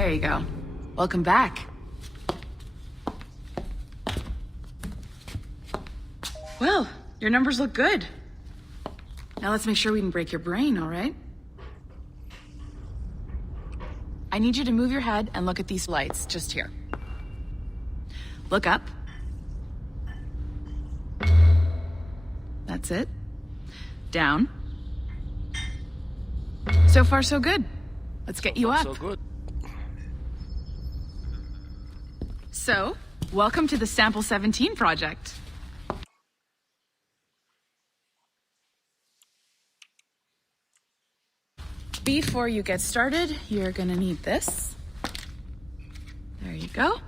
There you go. Welcome back. Well, your numbers look good. Now let's make sure we can break your brain, all right? I need you to move your head and look at these lights just here. Look up. That's it. Down. So far, so good. Let's get you up. So good. So, welcome to the Sample 17 project. Before you get started, you're gonna need this. There you go.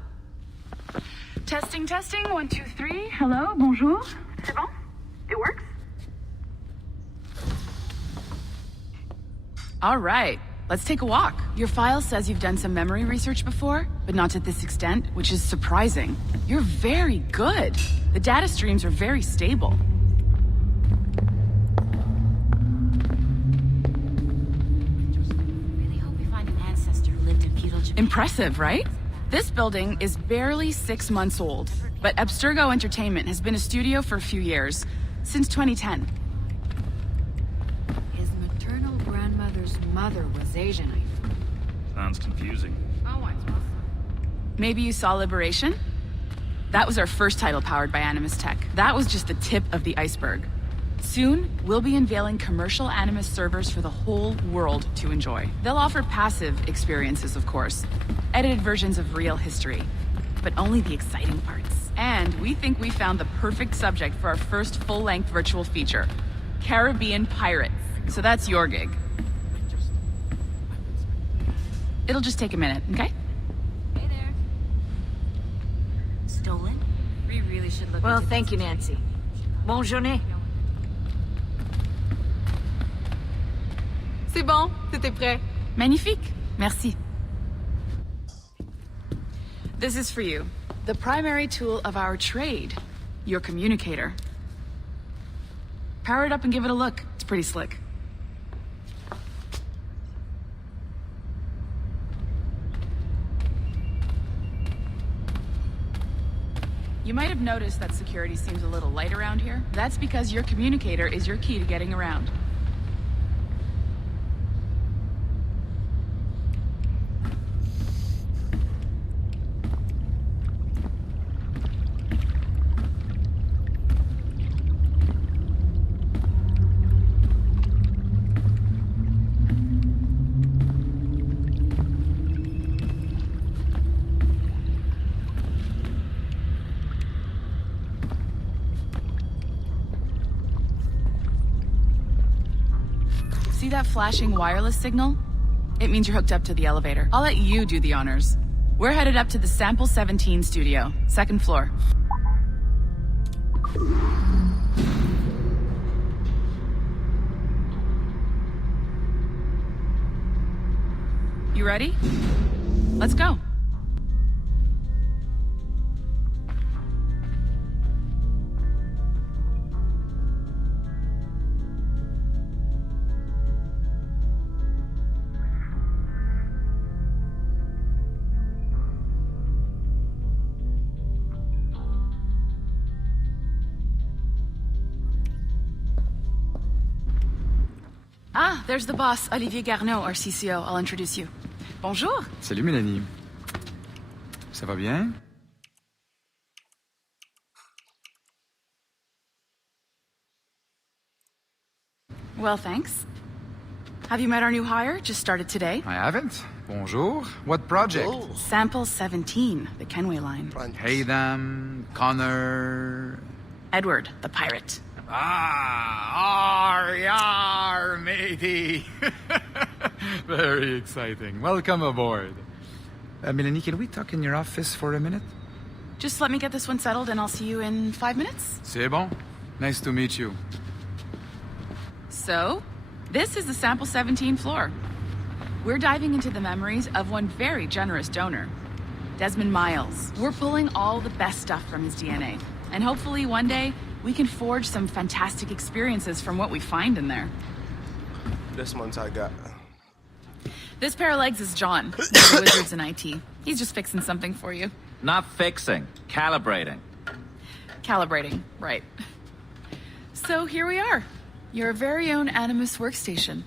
Testing, testing, 1, 2, 3. Hello, bonjour. C'est bon? It works? All right, let's take a walk. Your file says you've done some memory research before, but not to this extent, which is surprising. You're very good. The data streams are very stable. Impressive, right? This building is barely 6 months old, but Abstergo Entertainment has been a studio for a few years, since 2010. His maternal grandmother's mother was Asian. Sounds confusing. Maybe you saw Liberation? That was our first title powered by Animus Tech. That was just the tip of the iceberg. Soon, we'll be unveiling commercial Animus servers for the whole world to enjoy. They'll offer passive experiences, of course. Edited versions of real history. But only the exciting parts. And we think we found the perfect subject for our first full-length virtual feature. Caribbean Pirates. So that's your gig. It'll just take a minute, okay? Hey there. Stolen? We really should look. Well, thank you, Nancy. Bonne journée. C'est bon, c'était prêt. Magnifique. Merci. This is for you. The primary tool of our trade. Your communicator. Power it up and give it a look. It's pretty slick. You might have noticed that security seems a little light around here. That's because your communicator is your key to getting around. See that flashing wireless signal? It means you're hooked up to the elevator. I'll let you do the honors. We're headed up to the Sample 17 studio, 2nd floor. You ready? Let's go. Ah, there's the boss, Olivier Garneau, our CCO. I'll introduce you. Bonjour. Salut Mélanie. Ça va bien? Well, thanks. Have you met our new hire? Just started today. I haven't. Bonjour. What project? Oh, Sample 17, the Kenway line. Hey them, Connor... Edward, the pirate. Ah, yar, matey. Very exciting. Welcome aboard. Mélanie, can we talk in your office for a minute? Just let me get this one settled and I'll see you in 5 minutes. C'est bon. Nice to meet you. So, this is the Sample 17 floor. We're diving into the memories of one very generous donor, Desmond Miles. We're pulling all the best stuff from his DNA. And hopefully one day, we can forge some fantastic experiences from what we find in there. this month I got. This pair of legs is John, one of the wizards in IT. He's just fixing something for you. Not fixing, calibrating. Calibrating, right. So here we are, your very own Animus workstation.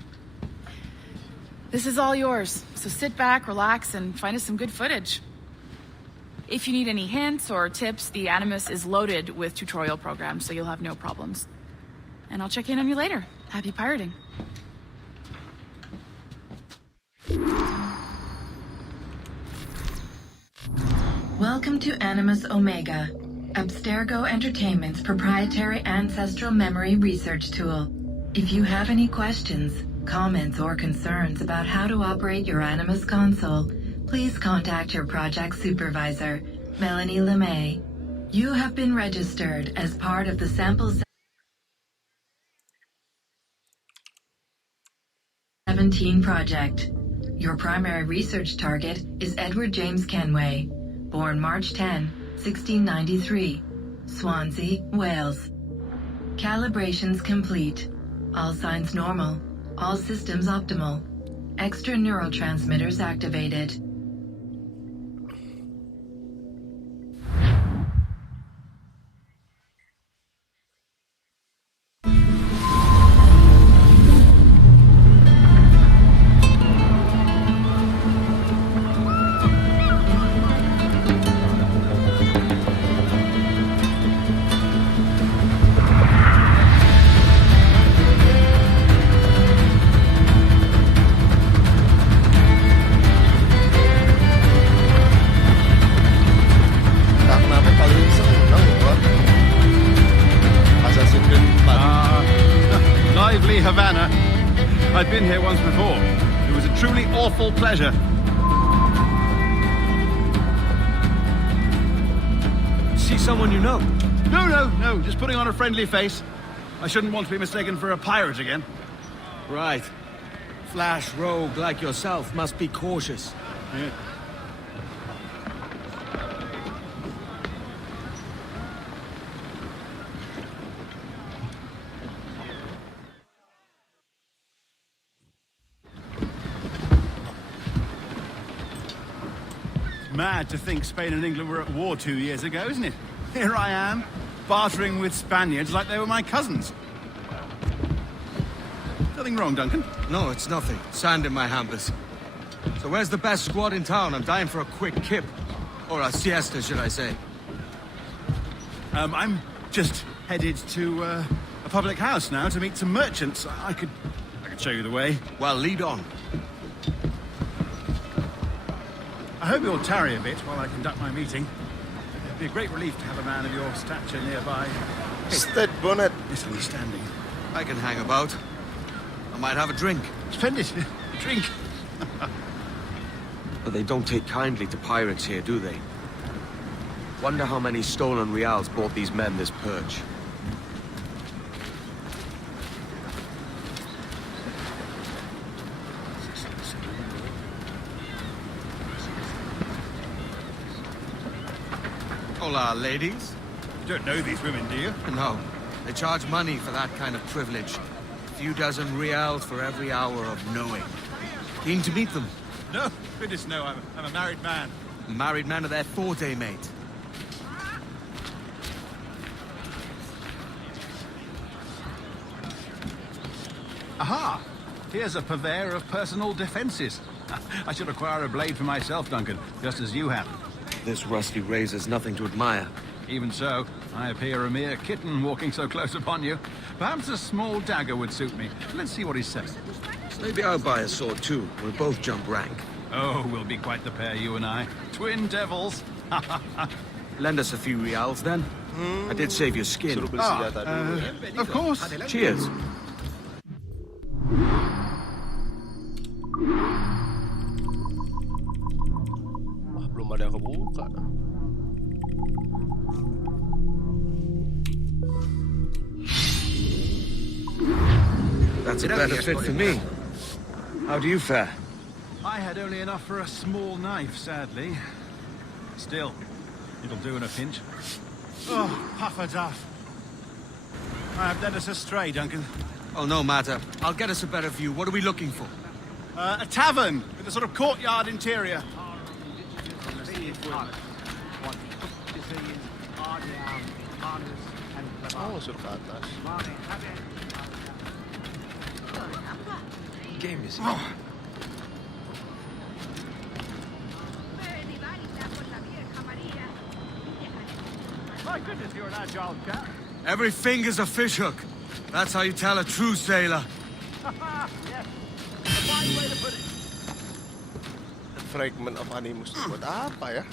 This is all yours, so sit back, relax, and find us some good footage. If you need any hints or tips, the Animus is loaded with tutorial programs, so you'll have no problems. And I'll check in on you later. Happy pirating. Welcome to Animus Omega, Abstergo Entertainment's proprietary ancestral memory research tool. If you have any questions, comments, or concerns about how to operate your Animus console, please contact your project supervisor, Melanie LeMay. You have been registered as part of the Sample 17 project. Your primary research target is Edward James Kenway, born March 10, 1693, Swansea, Wales. Calibrations complete. All signs normal. All systems optimal. Extra neurotransmitters activated. Havana. I've been here once before. It was a truly awful pleasure. See someone you know? No, just putting on a friendly face. I shouldn't want to be mistaken for a pirate again. Right. Flash rogue like yourself must be cautious. Yeah. Mad to think Spain and England were at war 2 years ago, isn't it? Here I am, bartering with Spaniards like they were my cousins. Nothing wrong, Duncan? No, it's nothing. Sand in my hampers. So where's the best squad in town? I'm dying for a quick kip. Or a siesta, should I say. I'm just headed to a public house now to meet some merchants. I could show you the way. Well, lead on. I hope you'll tarry a bit while I conduct my meeting. It'd be a great relief to have a man of your stature nearby. Stead bonnet. Misunderstanding. I can hang about. I might have a drink. Splendid. Drink. But they don't take kindly to pirates here, do they? Wonder how many stolen reals bought these men this perch. Hola, ladies. You don't know these women, do you? No. They charge money for that kind of privilege. A few dozen reals for every hour of knowing. Keen to meet them. No, goodness no, I'm a married man. Married men are their forte, mate. Aha! Here's a purveyor of personal defenses. I should acquire a blade for myself, Duncan, just as you have. This rusty razor's nothing to admire. Even so, I appear a mere kitten walking so close upon you. Perhaps a small dagger would suit me. Let's see what he says. Maybe I'll buy a sword too. We'll both jump rank. Oh, we'll be quite the pair, you and I. Twin devils. Lend us a few reals then. I did save your skin. Of course. Cheers. Belum ada yang kebuka. That's a better fit for me. How do you fare? I had only enough for a small knife, sadly. Still, it'll do in a pinch. Oh, puffer duff. I have led us astray, Duncan. Oh, no matter. I'll get us a better view. What are we looking for? A tavern with a sort of courtyard interior. Oo, sa tatas. Game music. My goodness, you're an agile cat. Every finger's a fishhook. That's how you tell a true sailor. Yes. A fine way to put it. Fragment of animus. Buat apa ya?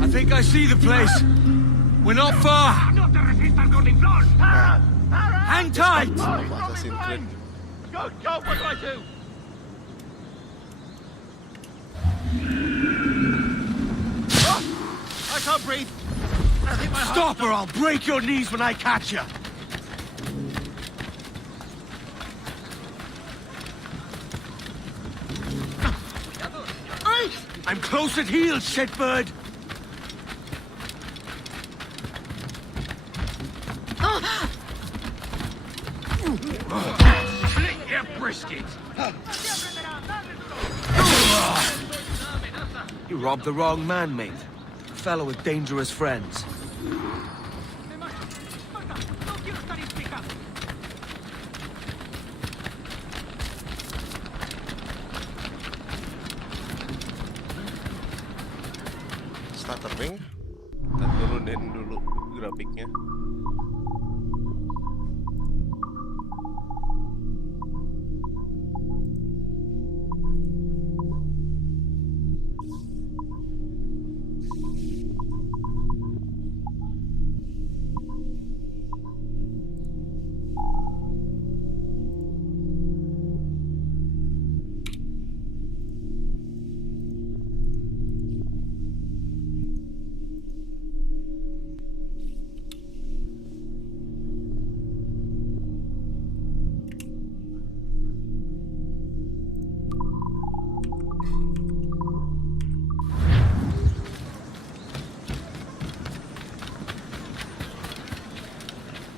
I think I see the place. We're not far. Hang tight. Assassin's Creed. Go, what do I do? Oh, I can't breathe. I think my heart- Stop or I'll break your knees when I catch you. I'm close at heel, shitbird. Slit your brisket. You robbed the wrong man, mate. A fellow with dangerous friends. Stuttering. Kita turunin dulu grafiknya.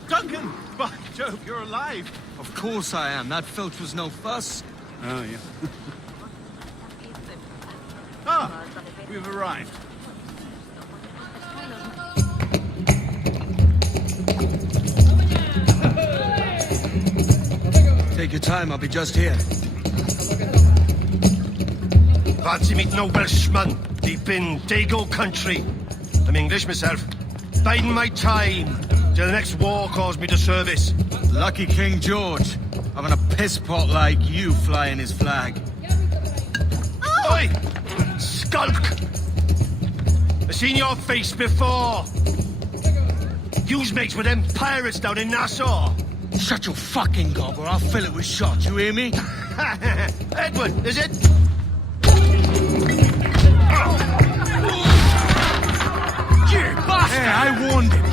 Duncan! By Jove, you're alive. Of course I am. That filch was no fuss. Oh, yeah. Ah, we've arrived. Take your time, I'll be just here. Fancy meeting no Welshman deep in Dago country. I'm English myself. Biding my time till the next war calls me to service. Lucky King George, having a piss pot like you flying his flag. Oi! Skulk! I've seen your face before. You's mates with them pirates down in Nassau. Shut your fucking gob or I'll fill it with shot, you hear me? Edward, is it? You bastard! Hey, I warned him.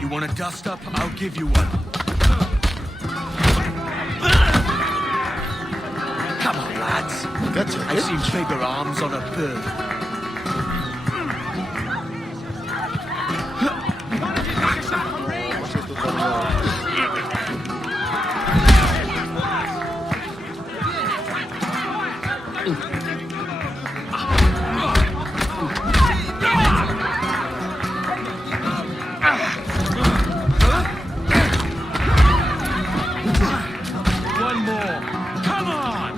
You want a dust up? I'll give you one. Come on, lads. Gotcha. I've seen bigger arms on a bird. Masih tutorial. One more. Come on!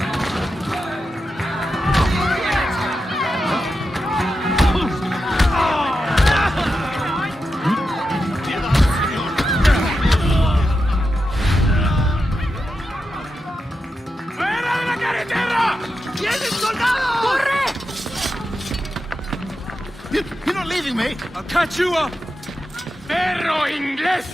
You're not leaving me. I'll catch you up! Perro inglés.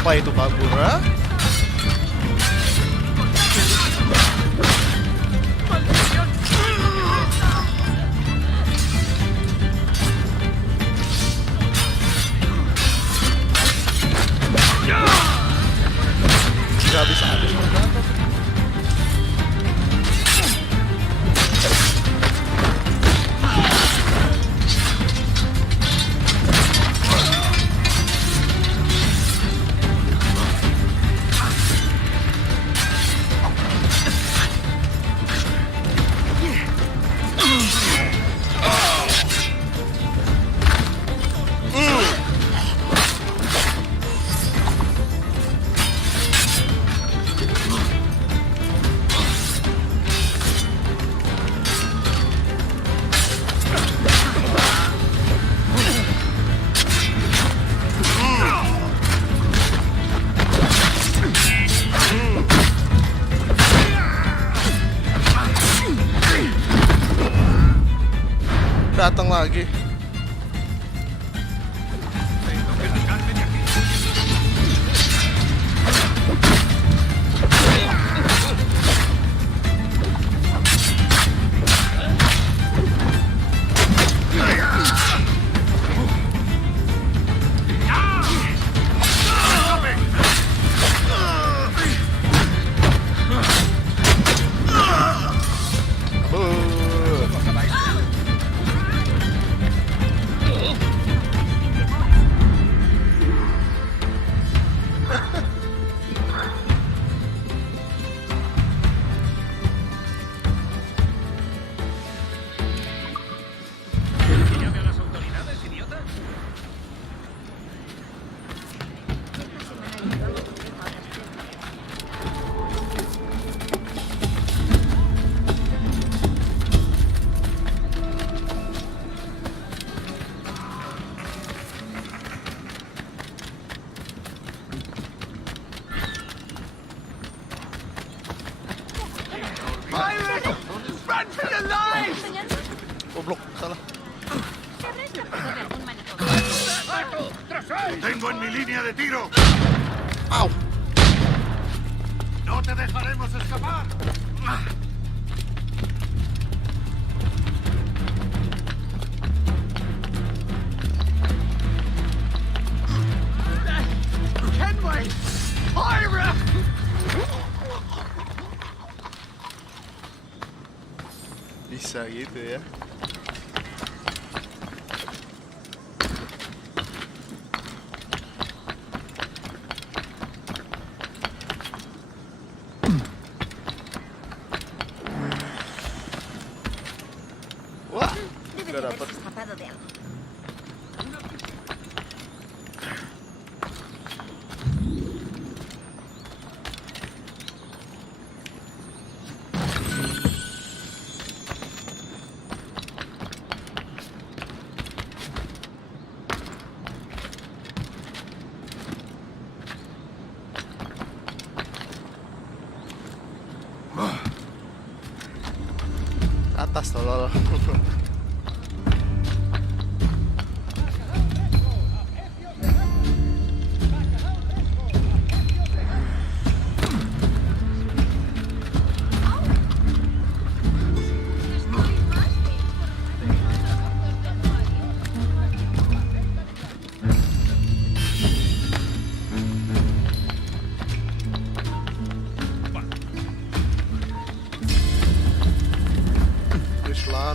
Apa itu kabur, ha? Gak bisa habis mereka. Datang lagi. Goblok, salah. Tengo en mi línea de tiro. Au. No te dejaremos escapar. Bisa gitu ya. Wah, nggak dapat. Atas tolol.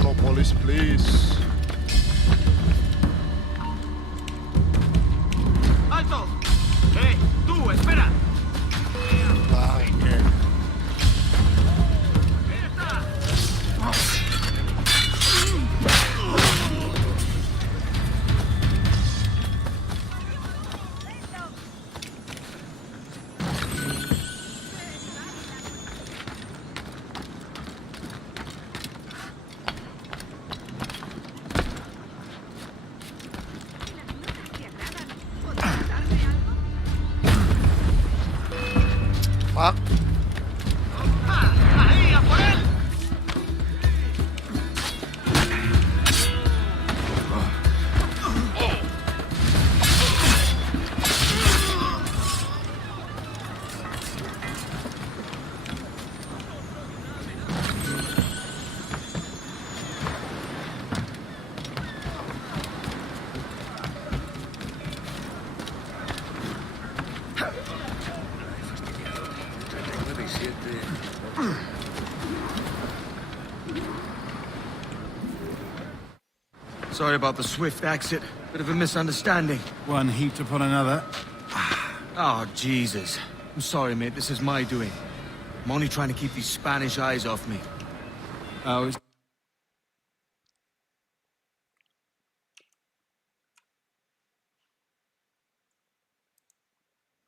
No police, please. ¡Alto! ¡Tú, espera! Bangke. Sorry about the swift exit. Bit of a misunderstanding. One heaped upon another. Oh, Jesus. I'm sorry, mate. This is my doing. I'm only trying to keep these Spanish eyes off me. Oh,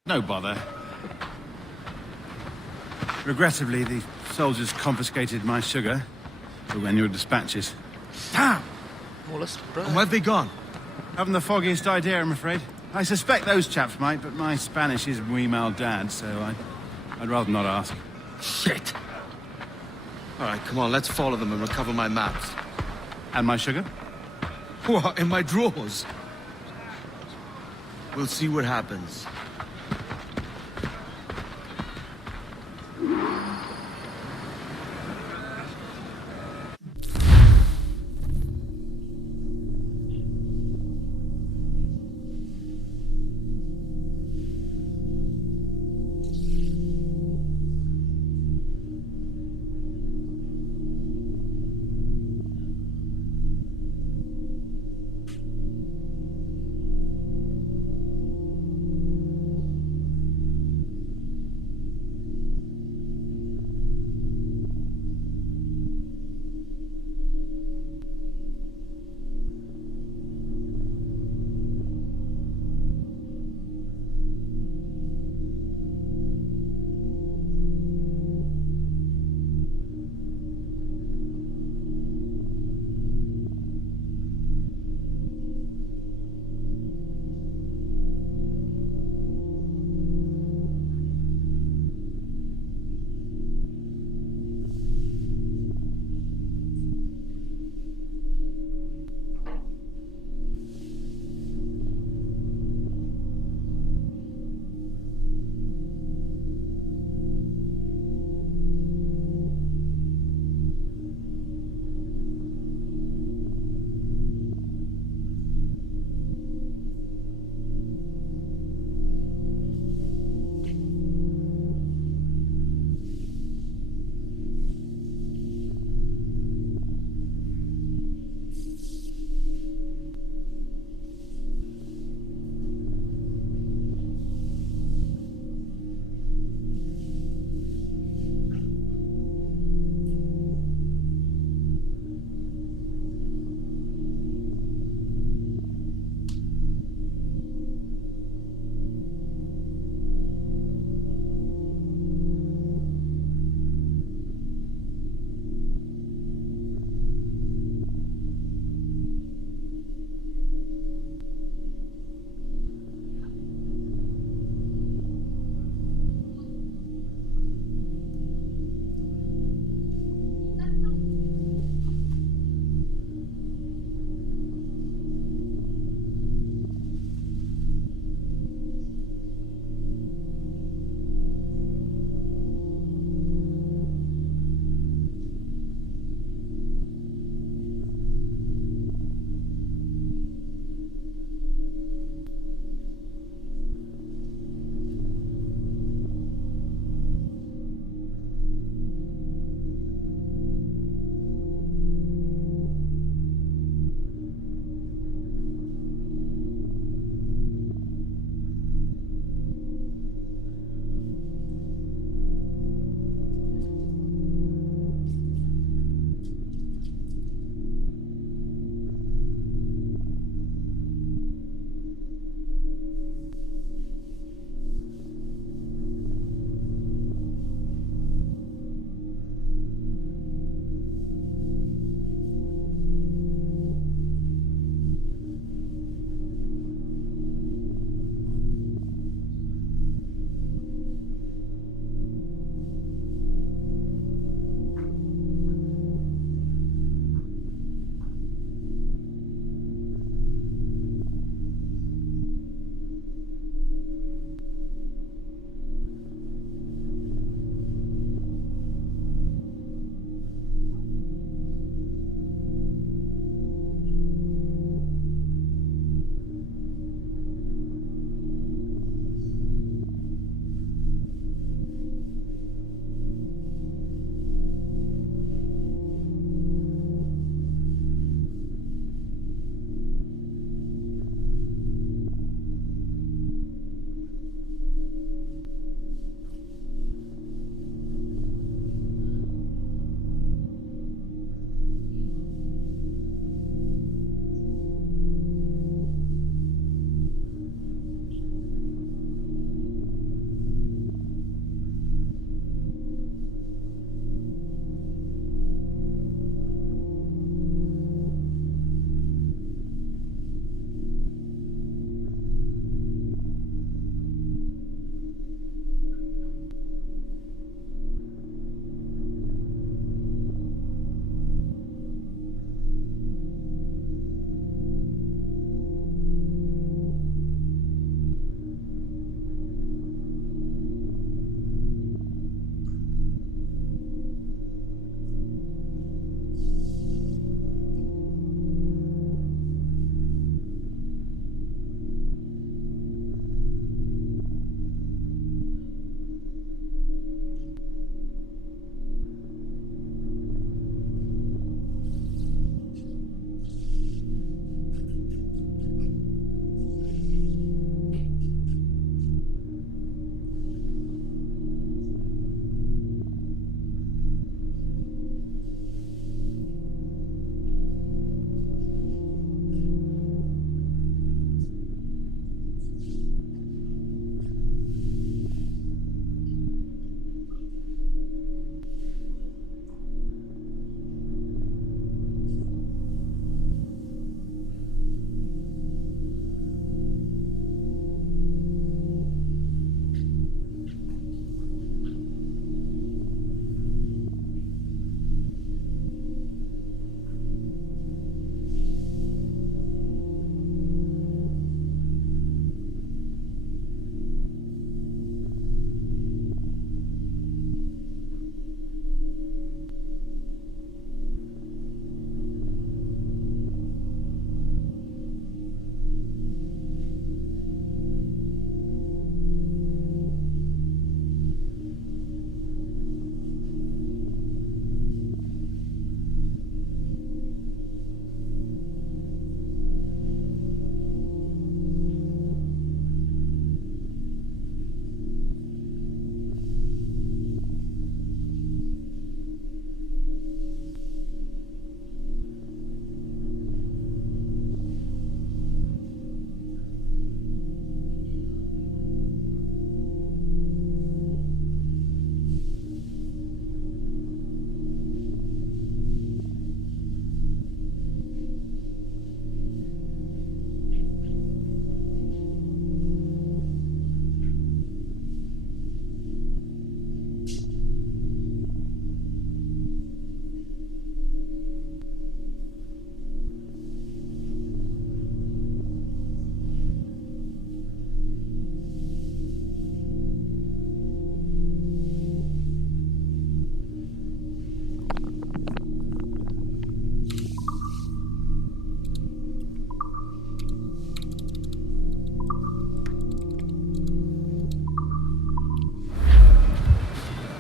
no bother. Regrettably, the soldiers confiscated my sugar for when your dispatches. Damn! Oh, let's And where have they gone? Haven't the foggiest idea, I'm afraid. I suspect those chaps might, but my Spanish is muy mal dad, so I'd rather not ask. Shit! Alright, come on, let's follow them and recover my maps. And my sugar? What, in my drawers? We'll see what happens.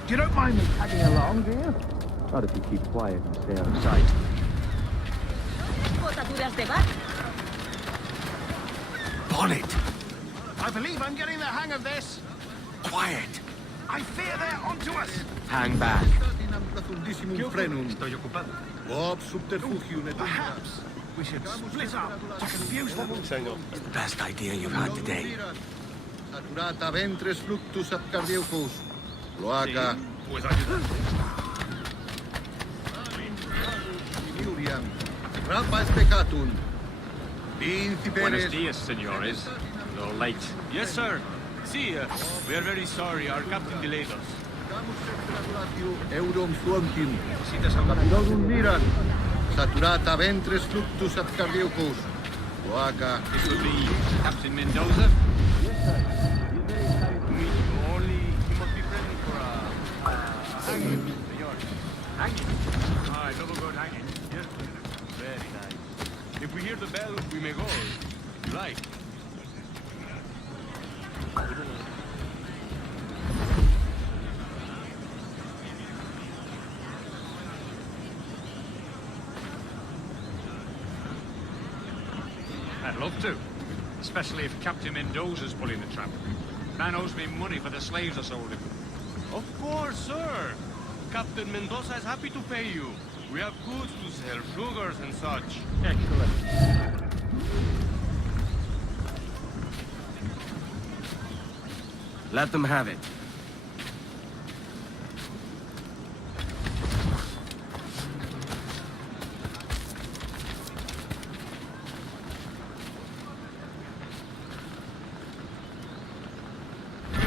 You don't mind me tagging along, do you? Not if you keep quiet and stay out of sight. Bonnet! I believe I'm getting the hang of this. Quiet! I fear they're onto us. Hang back. Perhaps we should split up to confuse them. Senyor. It's the best idea you've had today. Saturata ventris fluctus ab cardiacus. Loaca. Muriam. Rampas peccatum. Buenos dias, senores. You're late. Yes, sir. See, we are very sorry. Our captain delayed us. Eurum fluentim. Capitodum miran. Saturata ventris fluctus ab cardiacus. Loaca. This would be Captain Mendoza. You must be present for a hanging, senor. Hanging? Ah, double good hanging. Yes, very nice. If we hear the bell, we may go. If you like. I'd love to. Especially if Captain Mendoza's pulling the trap. Man owes me money for the slaves I sold him. Of course, sir. Captain Mendoza is happy to pay you. We have goods to sell, sugars and such. Excellent. Let them have it.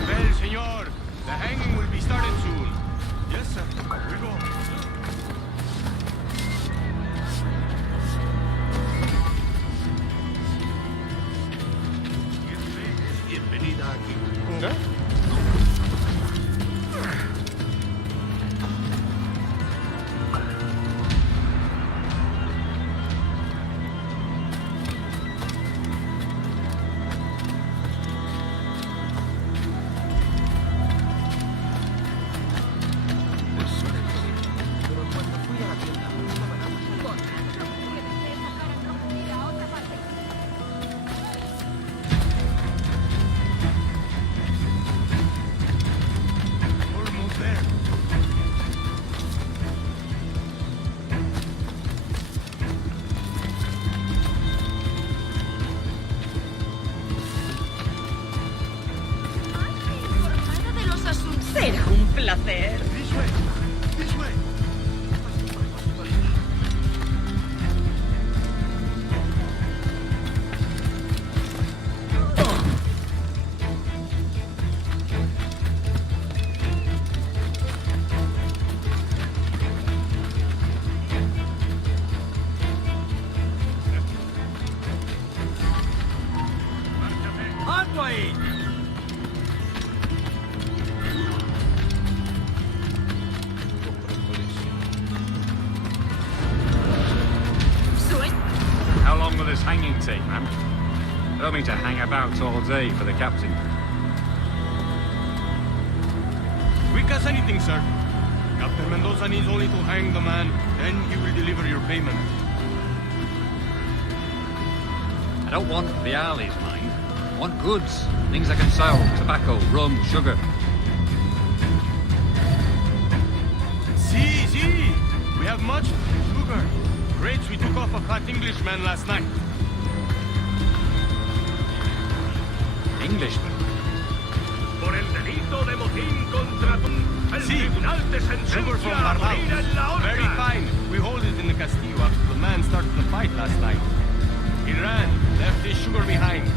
Well, senor, the hanging will be started soon. Yes, sir. We go. Bienvenida aquí. ¿Qué? Almost there. de los asuntos. Será un placer. This way. This way. How long will this hanging take, man? I don't mean to hang about all day for the captain. Quick as anything, sir. Captain Mendoza needs only to hang the man, then he will deliver your payment. I don't want the alleys, mind. I want goods. Things I can sell. Tobacco, rum, sugar. See. We have much sugar. Grapes we took off a fat Englishman last night. Englishman? Por el delito de motín contra el tribunal de Sugar from sentencia a Barbados. morir en la horca. Very fine. We hold it in the Castillo after the man started the fight last night. He ran, left his sugar behind.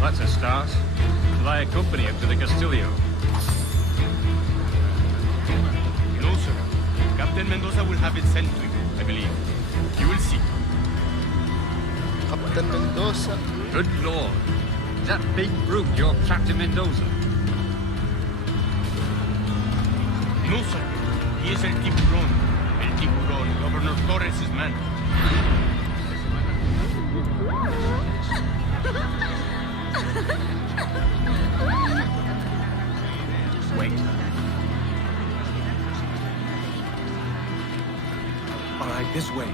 That's a start. Will I accompany him to the Castillo? No, sir. Captain Mendoza will have it sent to you, I believe. You will see. Captain Mendoza. Good Lord. Is that big brute your Captain Mendoza? No, sir. He is el tiburón. El tiburón, Governor Torres' man. Wait. All right, this way.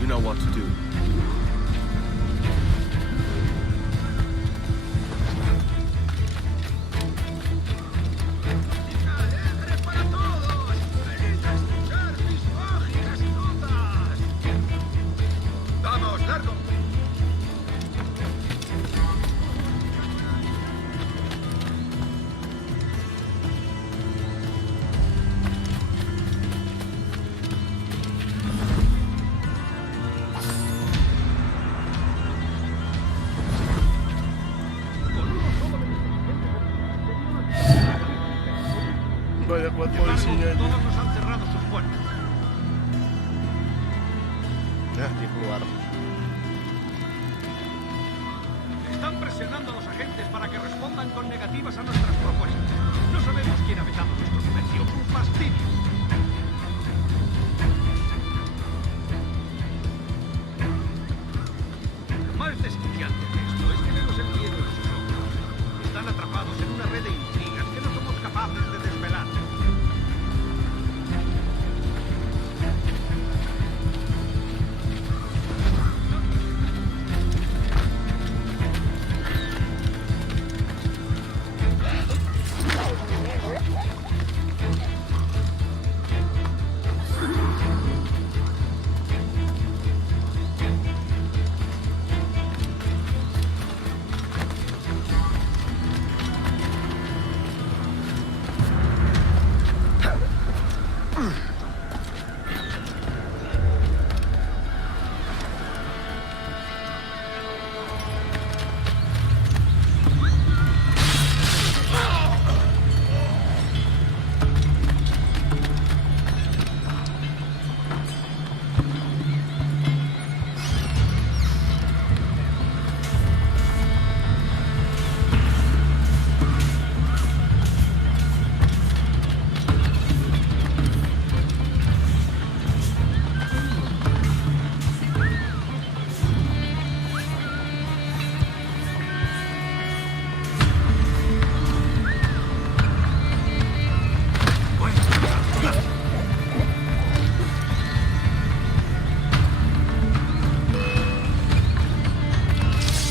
You know what to do. Vaya cual policía allí. Todos nos han cerrado sus puertas. Ya, dia keluar. Están presionando a los agentes para que respondan con negativas a nuestras propuestas. No sabemos quién ha vetado nuestro comercio. ¡Un fastidio! Lo más desquiciante de esto es que vemos el miedo en sus ojos. Están atrapados en una red de intrigas que no somos capaces de desvelar.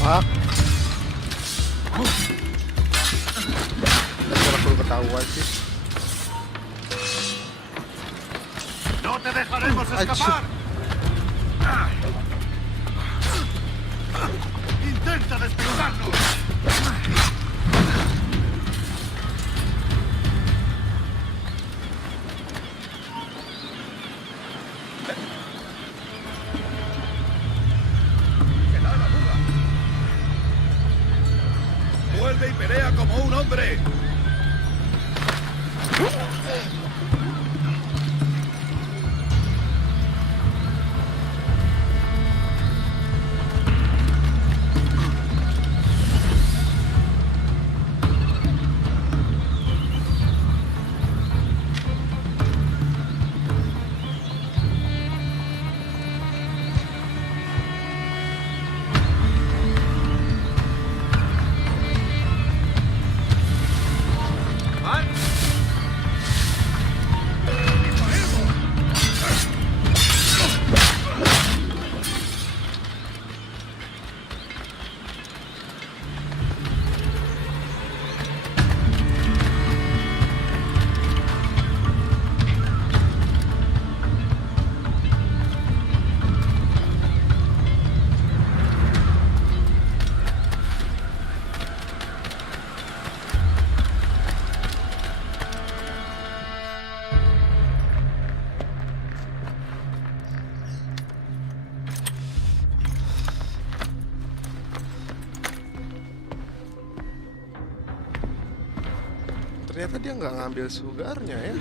Fuck. Nagkaroon ko ketahuan sih. ¡No te dejaremos escapar! ¡Intenta despintarnos! ¡Vuelve y pelea como un hombre! Ternyata dia nggak ngambil sugarnya ya.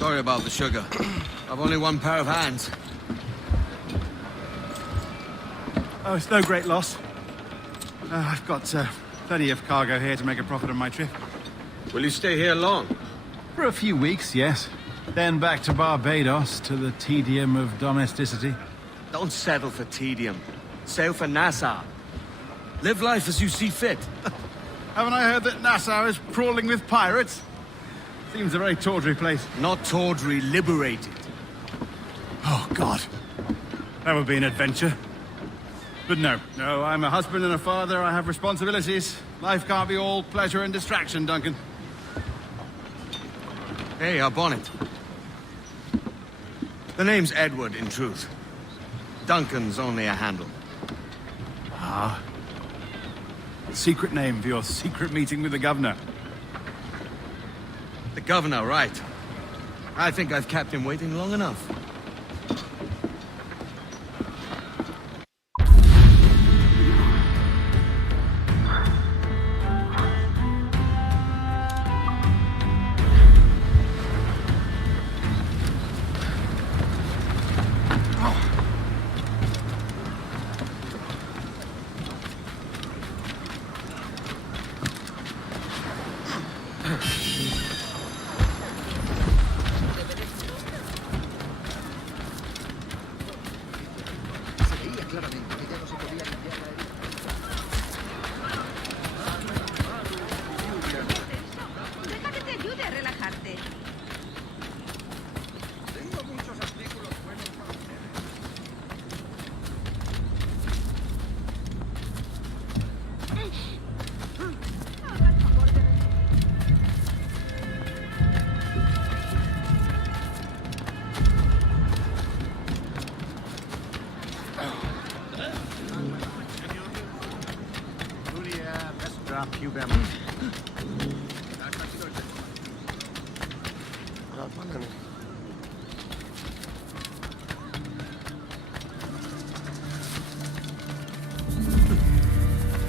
Sorry about the sugar. I've only one pair of hands. Oh, it's no great loss. I've got plenty of cargo here to make a profit on my trip. Will you stay here long? For a few weeks, yes. Then back to Barbados, to the tedium of domesticity. Don't settle for tedium. Sail for Nassau. Live life as you see fit. Haven't I heard that Nassau is crawling with pirates? Seems a very tawdry place. Not tawdry, liberated. Oh, God. That would be an adventure. But no, I'm a husband and a father. I have responsibilities. Life can't be all pleasure and distraction, Duncan. Hey, our bonnet. The name's Edward, in truth. Duncan's only a handle. Ah. Secret name for your secret meeting with the governor. The governor, right. I think I've kept him waiting long enough. Mana nih?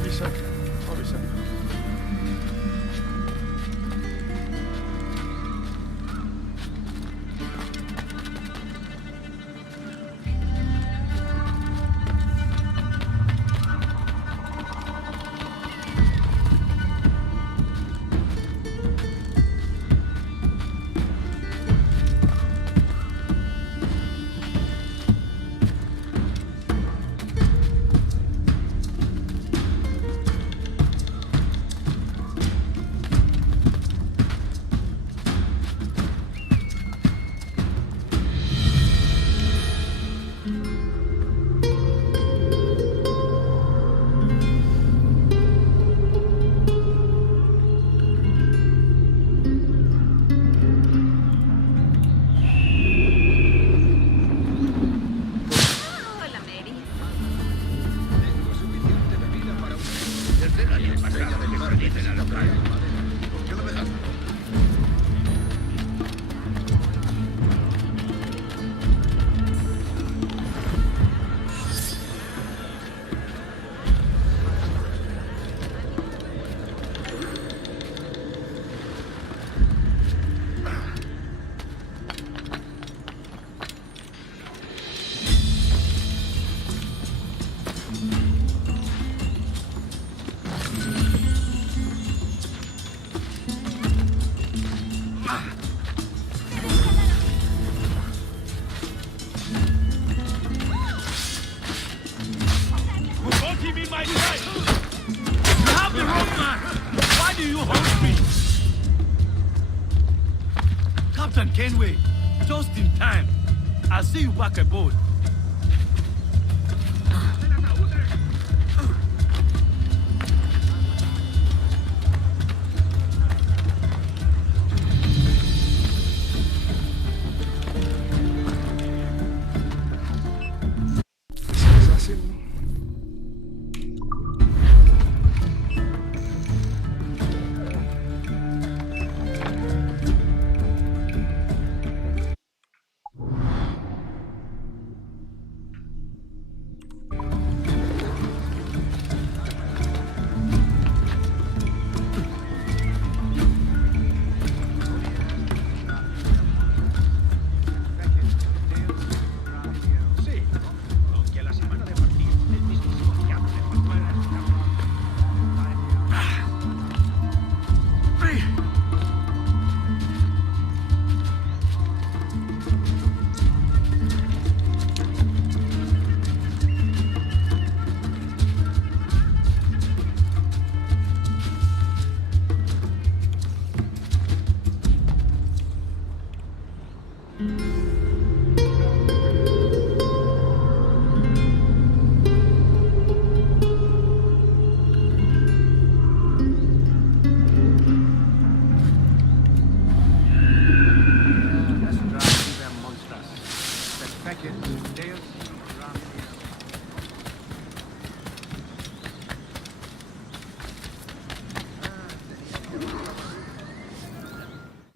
Bisa. Oh, bisa. time. I'll see you back aboard. Assassin.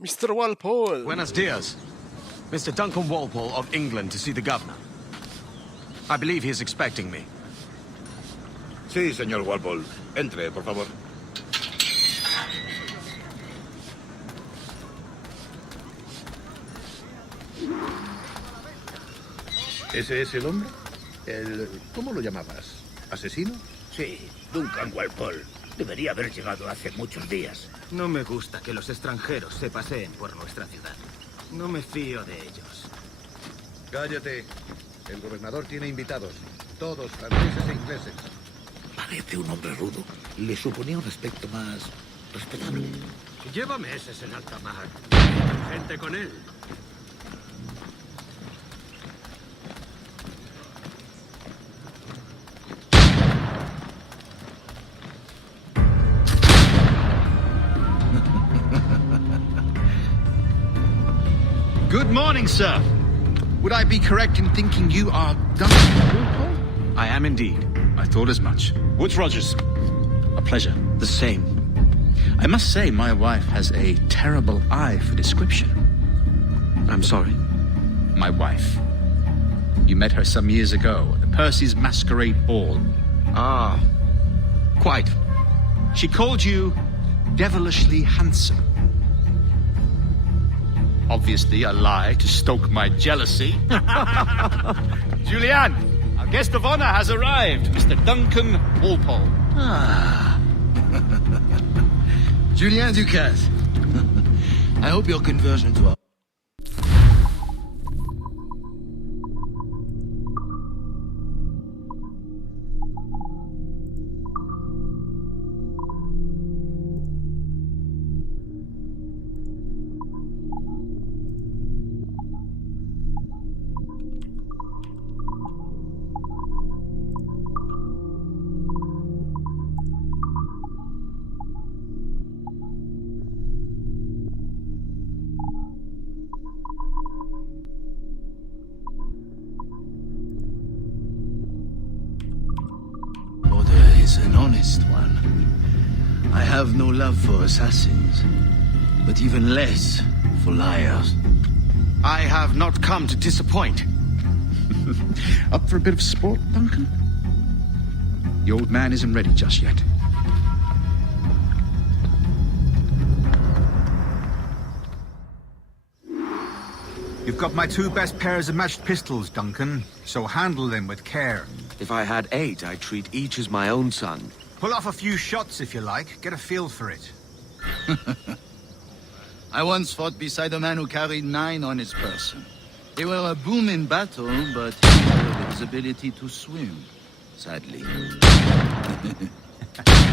Mr. Walpole. Buenos dias. Mr. Duncan Walpole of England to see the governor. I believe he is expecting me. Sí, señor Walpole. Entre, por favor. ¿Ese es el hombre? ¿Cómo lo llamabas? ¿Asesino? Sí, Duncan Walpole. Debería haber llegado hace muchos días. No me gusta que los extranjeros se paseen por nuestra ciudad. No me fío de ellos. Cállate. El gobernador tiene invitados. Todos franceses e ingleses. Parece un hombre rudo. Le suponía un aspecto más respetable. Lleva meses en alta mar. Gente con él. Good morning, sir. Would I be correct in thinking you are Duncan Walpole? I am indeed. I thought as much. Woods Rogers. A pleasure. The same. I must say my wife has a terrible eye for description. I'm sorry. My wife. You met her some years ago at the Percy's Masquerade Ball. Ah, quite. She called you devilishly handsome. Obviously a lie to stoke my jealousy. Julianne, our guest of honor has arrived, Mr. Duncan Walpole. Ah. Julien Ducasse. I hope your conversion to our... is an honest one. I have no love for assassins, but even less for liars. I have not come to disappoint. Up for a bit of sport, Duncan? The old man isn't ready just yet. You've got my 2 best pairs of matched pistols, Duncan, so handle them with care. If I had 8, I'd treat each as my own son. Pull off a few shots if you like, get a feel for it. I once fought beside a man who carried 9 on his person. They were a boom in battle, but he had his ability to swim, sadly.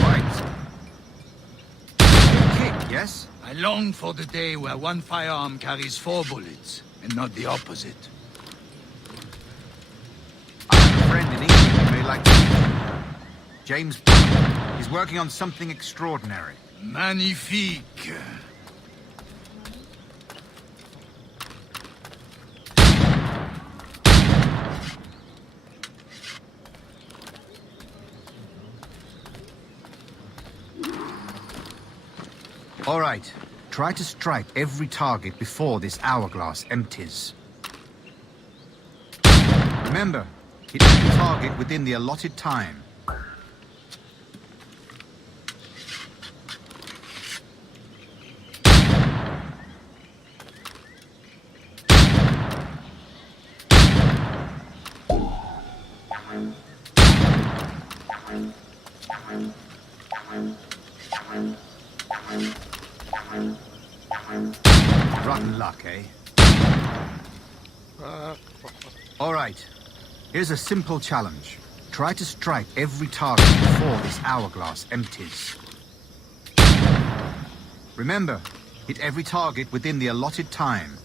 Right. Kick, yes? I long for the day where one firearm carries 4 bullets. and not the opposite. I have a friend in England you may like to meet. James. He's working on something extraordinary. Magnifique. All right. Try to strike every target before this hourglass empties. Remember, hit every target within the allotted time. Rotten luck, eh? All right. Here's a simple challenge. Try to strike every target before this hourglass empties. Remember, hit every target within the allotted time.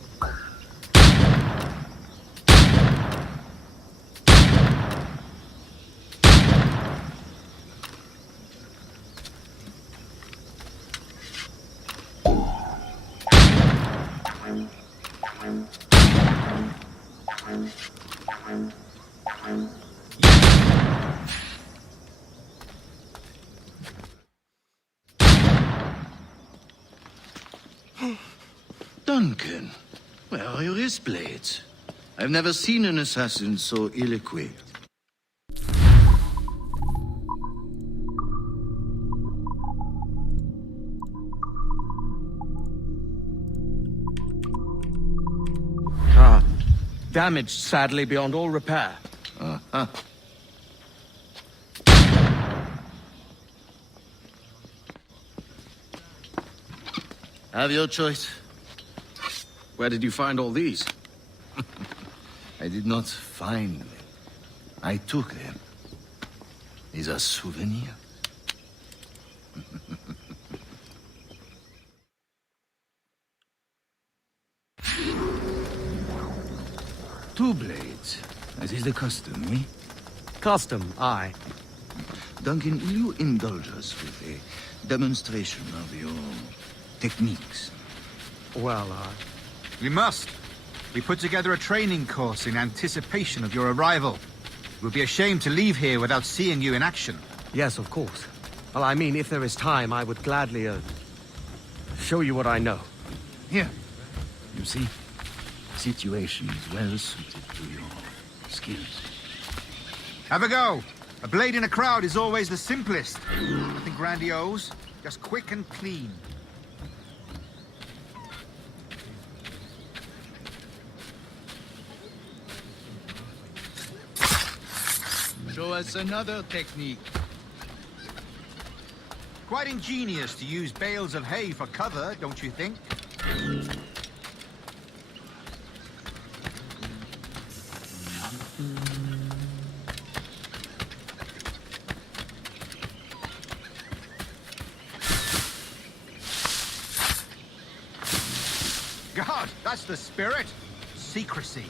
Duncan, where are your wrist blades? I've never seen an assassin so ill-equipped. Damaged, sadly, beyond all repair. Have your choice. Where did you find all these? I did not find them. I took them. Is a souvenir. Two blades, as is the custom, eh? Custom, aye. Duncan, will you indulge us with a demonstration of your techniques? Well, We must. We put together a training course in anticipation of your arrival. It would be a shame to leave here without seeing you in action. yes, of course. Well, I mean, if there is time, I would gladly, show you what I know. Here. You see? Situation is well suited to your skills. Have a go. A blade in a crowd is always the simplest. Nothing grandiose, just quick and clean. Show us another technique. Quite ingenious to use bales of hay for cover, don't you think? God, that's the spirit. Secrecy.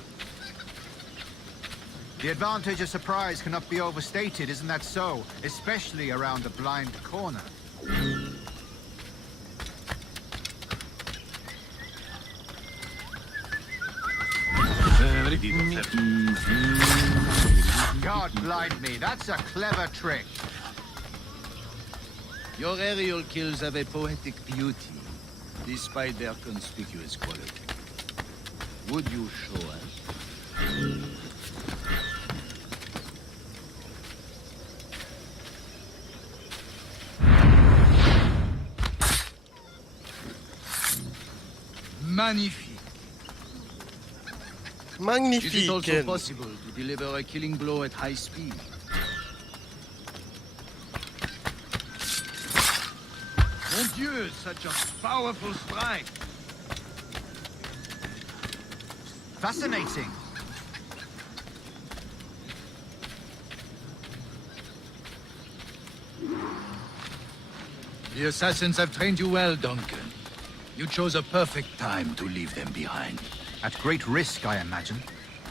The advantage of surprise cannot be overstated, isn't that so? Especially around a blind corner. God blind me, that's a clever trick. Your aerial kills have a poetic beauty, despite their conspicuous quality. Would you show us? Magnifique. Magnifique. Is it also possible to deliver a killing blow at high speed? Mon Dieu, such a powerful strike. Fascinating. The assassins have trained you well, Duncan. You chose a perfect time to leave them behind. At great risk, I imagine.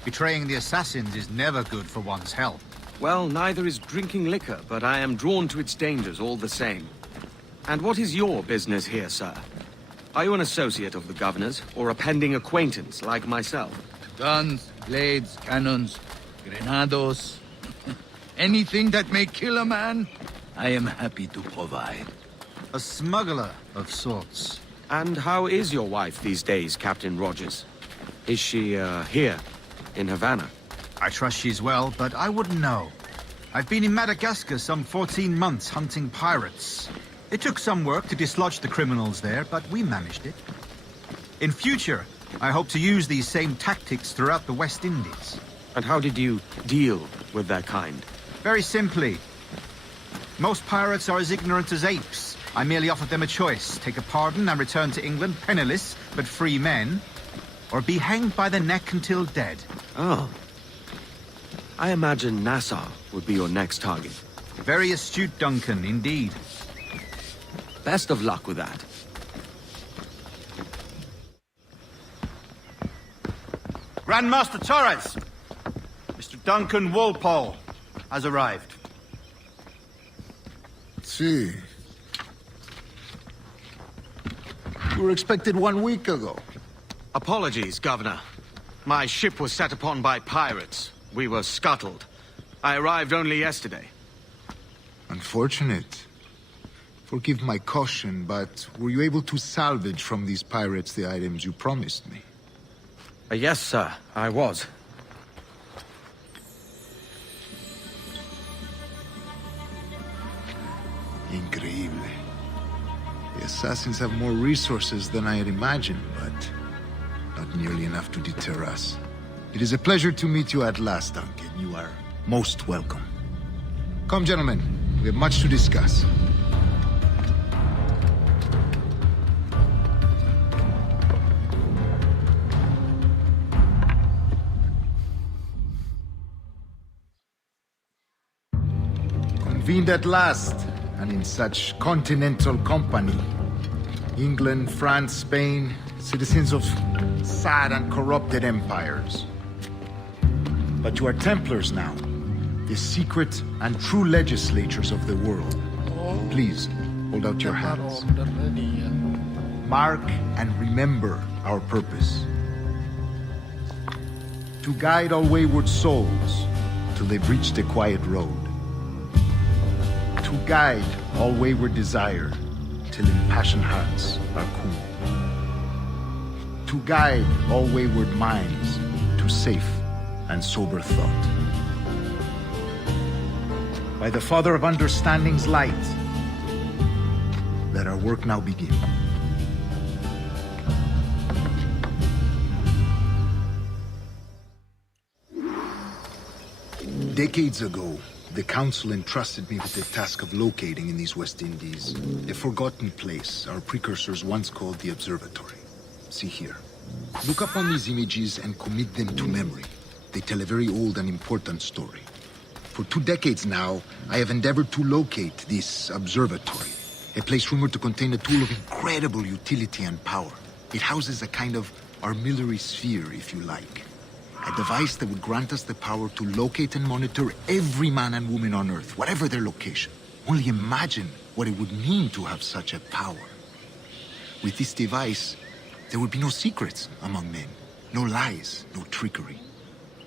Betraying the Assassins is never good for one's health. Well, neither is drinking liquor, but I am drawn to its dangers all the same. And what is your business here, sir? Are you an associate of the governor's, or a pending acquaintance like myself? Guns, blades, cannons, grenados. Anything that may kill a man, I am happy to provide. A smuggler of sorts. And how is your wife these days, Captain Rogers? Is she, here, in Havana? I trust she's well, but I wouldn't know. I've been in Madagascar some 14 months hunting pirates. It took some work to dislodge the criminals there, but we managed it. In future, I hope to use these same tactics throughout the West Indies. And how did you deal with their kind? Very simply. Most pirates are as ignorant as apes. I merely offered them a choice. Take a pardon and return to England penniless, but free men, or be hanged by the neck until dead. Oh. I imagine Nassau would be your next target. Very astute, Duncan, indeed. Best of luck with that. Grandmaster Torres! Mr. Duncan Walpole has arrived. See. You were expected 1 week ago. Apologies, Governor. My ship was set upon by pirates. We were scuttled. I arrived only yesterday. Unfortunate. Forgive my caution, but were you able to salvage from these pirates the items you promised me? Yes, sir, I was. Increíble. The Assassins have more resources than I had imagined, but not nearly enough to deter us. It is a pleasure to meet you at last, Duncan. You are most welcome. Come, gentlemen. We have much to discuss. Convened at last, and in such continental company. England, France, Spain, citizens of sad and corrupted empires. But you are Templars now, the secret and true legislators of the world. Please, hold out your hands. Mark and remember our purpose. To guide all wayward souls till they've reached a quiet road. To guide all wayward desire till impassioned hearts are cool. To guide all wayward minds to safe and sober thought. By the Father of Understanding's light, let our work now begin. Decades ago, the Council entrusted me with the task of locating in these West Indies a forgotten place our precursors once called the Observatory. See here. Look upon these images and commit them to memory. They tell a very old and important story. For 2 decades now, I have endeavored to locate this observatory, a place rumored to contain a tool of incredible utility and power. It houses a kind of armillary sphere, if you like. A device that would grant us the power to locate and monitor every man and woman on Earth, whatever their location. Only imagine what it would mean to have such a power. With this device, there would be no secrets among men, no lies, no trickery.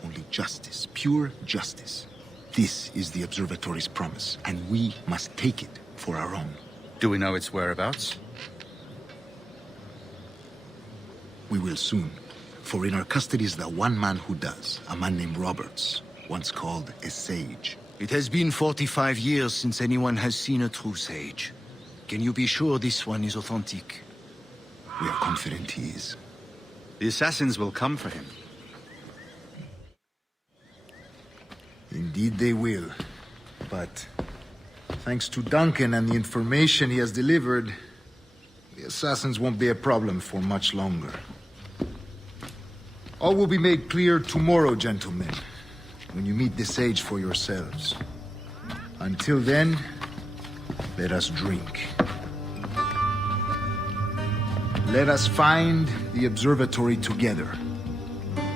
Only justice, pure justice. This is the Observatory's promise, and we must take it for our own. Do we know its whereabouts? We will soon. For in our custody is the one man who does, a man named Roberts, once called a sage. It has been 45 years since anyone has seen a true sage. Can you be sure this one is authentic? We are confident he is. The Assassins will come for him. Indeed they will. But thanks to Duncan and the information he has delivered, the Assassins won't be a problem for much longer. All will be made clear tomorrow, gentlemen, when you meet the sage for yourselves. Until then, let us drink. Let us find the observatory together,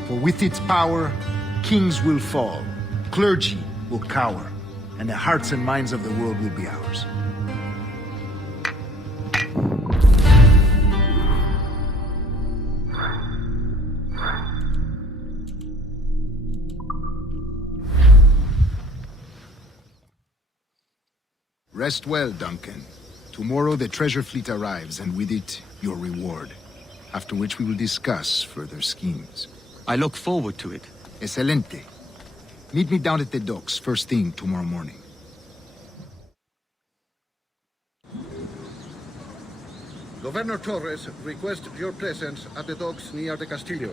For with its power, kings will fall, clergy will cower, and the hearts and minds of the world will be ours. Rest well, Duncan. Tomorrow the treasure fleet arrives, and with it, your reward. After which we will discuss further schemes. I look forward to it. Excelente. Meet me down at the docks first thing tomorrow morning. Governor Torres requests your presence at the docks near the Castillo.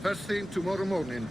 First thing tomorrow morning.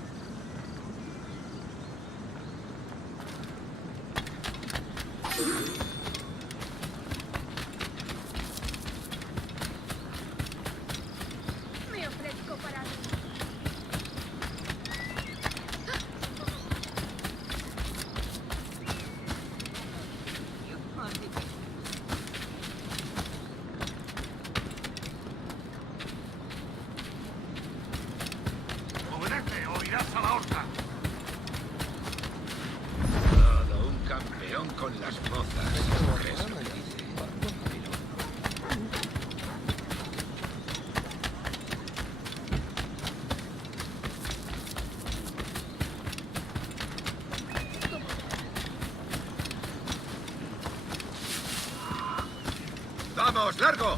Todo un campeón con las mozas. ¡Vamos, largo!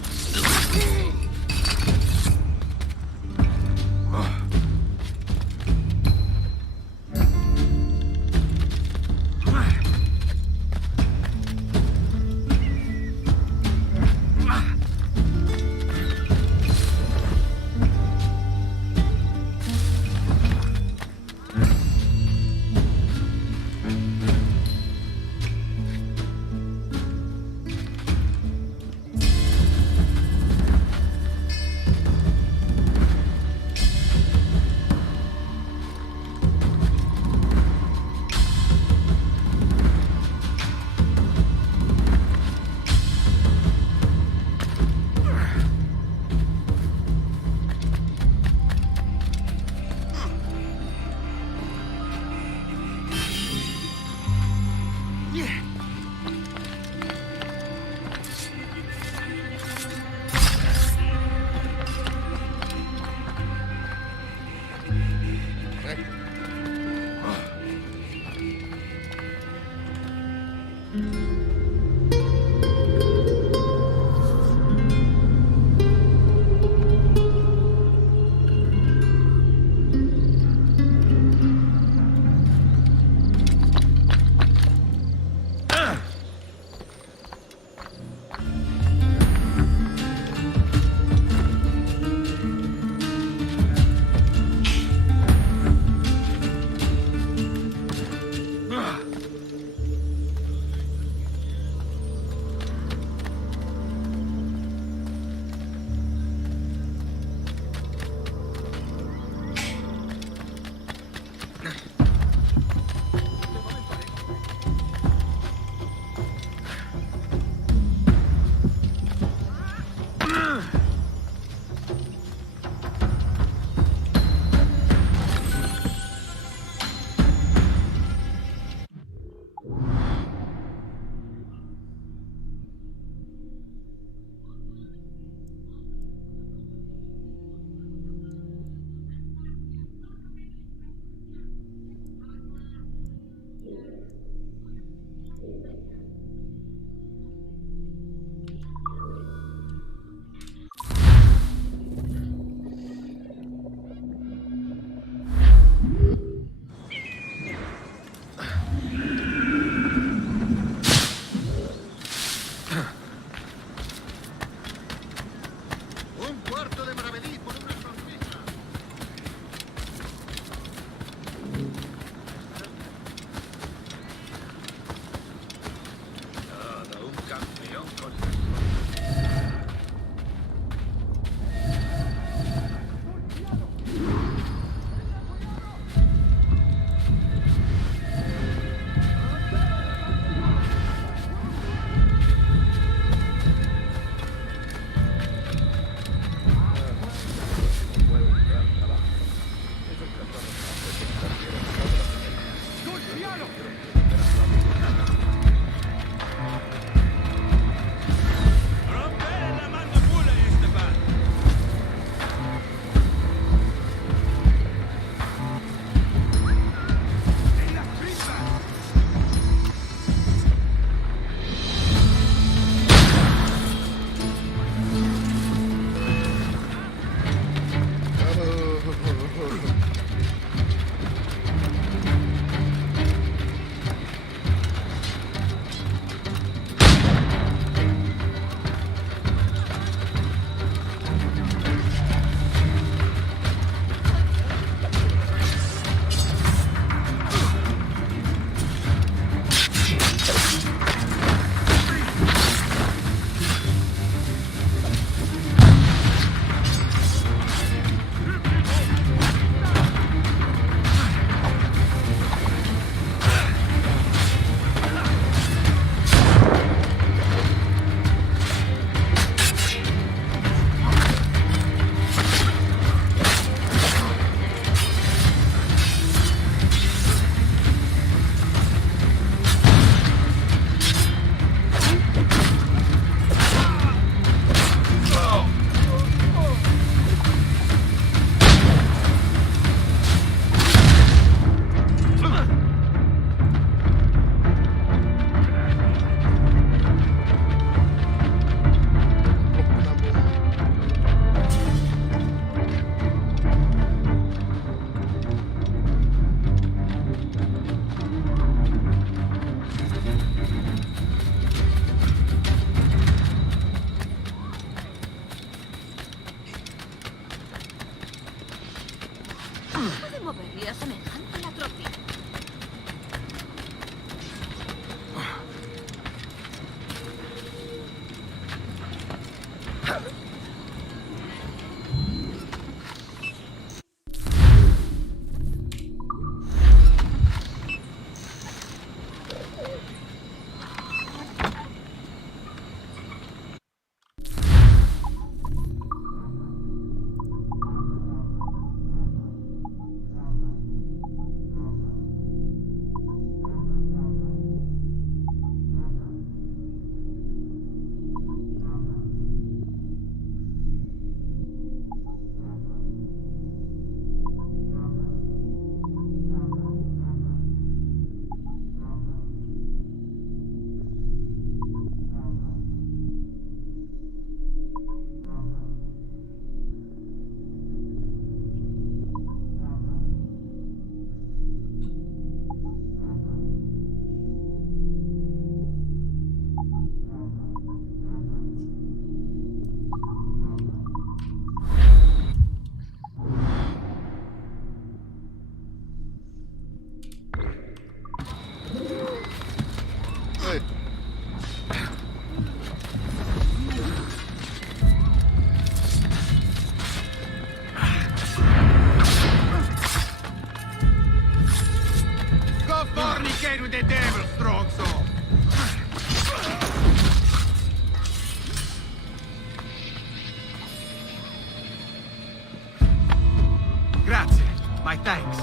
Thanks.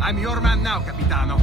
I'm your man now, Capitano.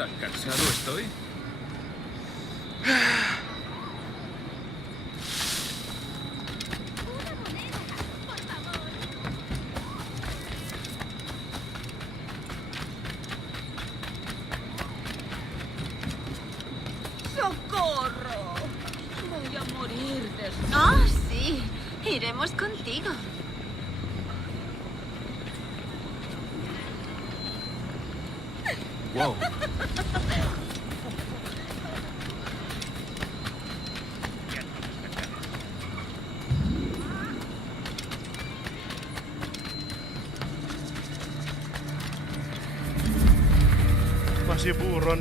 ¿Tan cansado estoy? ¡Socorro! Voy a morir de... Ah, sí. Iremos contigo. Wow. Masih buron.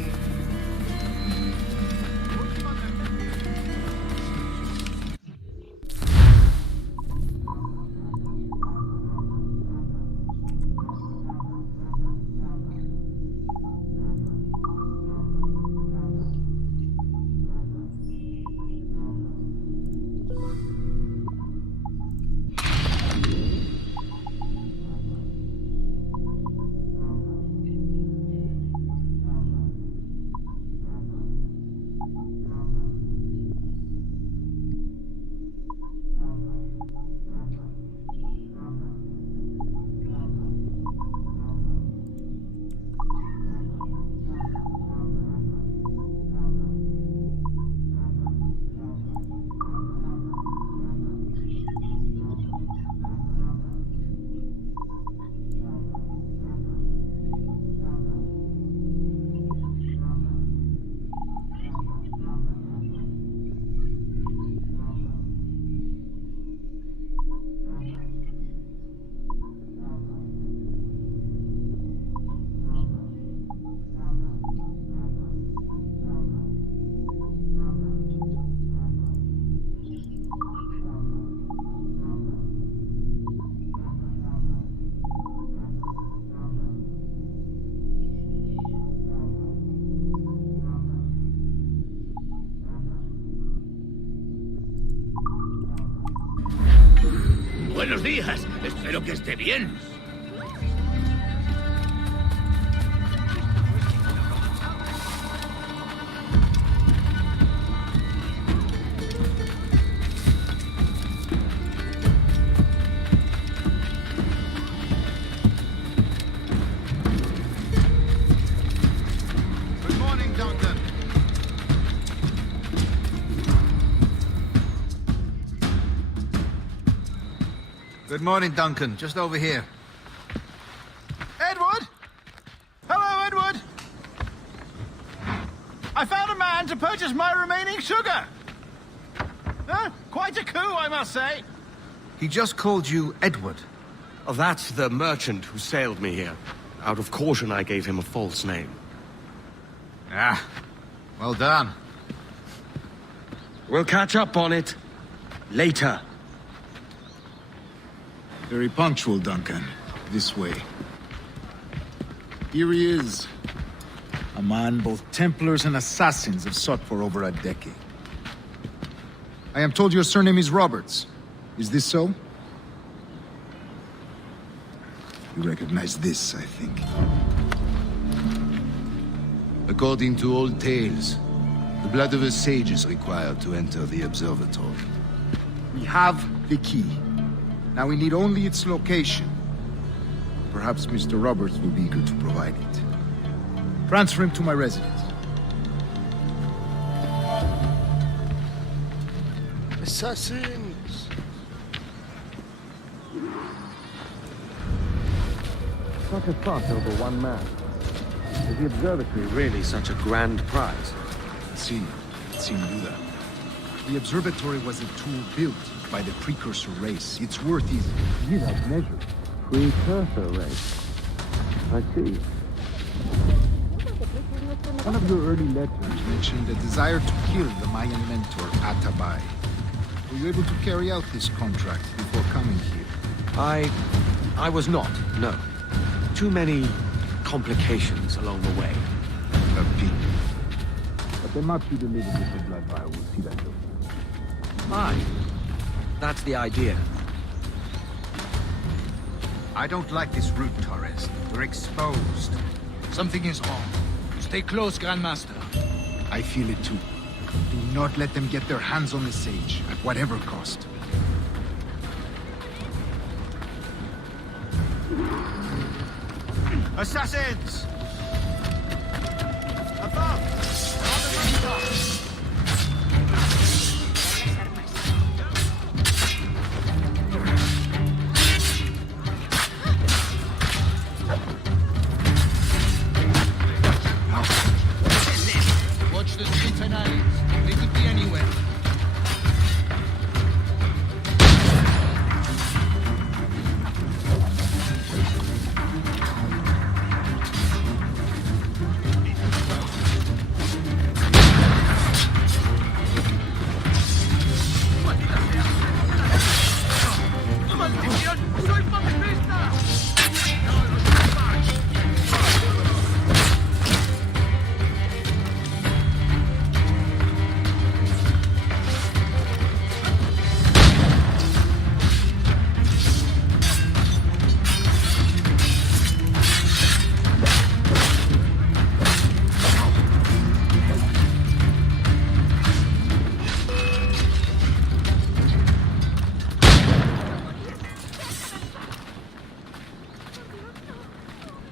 Buenos días. Espero que esté bien. Good morning, Duncan. Good morning, Duncan. Just over here. Edward? Hello, Edward. I found a man to purchase my remaining sugar. Quite a coup, I must say. He just called you Edward. Oh, that's the merchant who sailed me here. Out of caution, I gave him a false name. Ah, well done. We'll catch up on it later. Very punctual, Duncan. This way. Here he is. A man both Templars and Assassins have sought for over a decade. I am told your surname is Roberts. Is this so? You recognize this, I think. According to old tales, the blood of a sage is required to enter the observatory. We have the key. Now we need only its location. Perhaps Mr. Roberts will be eager to provide it. Transfer him to my residence. Assassins! Such a fuss over one man. Is the observatory really such a grand prize? Sin duda. The observatory was a tool built by the precursor race. Its worth is without measure. Precursor race. I see. One of your early letters mentioned a desire to kill the Mayan mentor, Atabai. Were you able to carry out this contract before coming here? I was not, no. Too many complications along the way. A pity. But the mark you delivered with the blood vial will see that through. Aye. That's the idea. I don't like this route, Torres. We're exposed. Something is wrong. Stay close, Grandmaster. I feel it too. Do not let them get their hands on the sage, at whatever cost. Assassins! Above! On the rooftop! Watch the streets and alleys. They could be anywhere.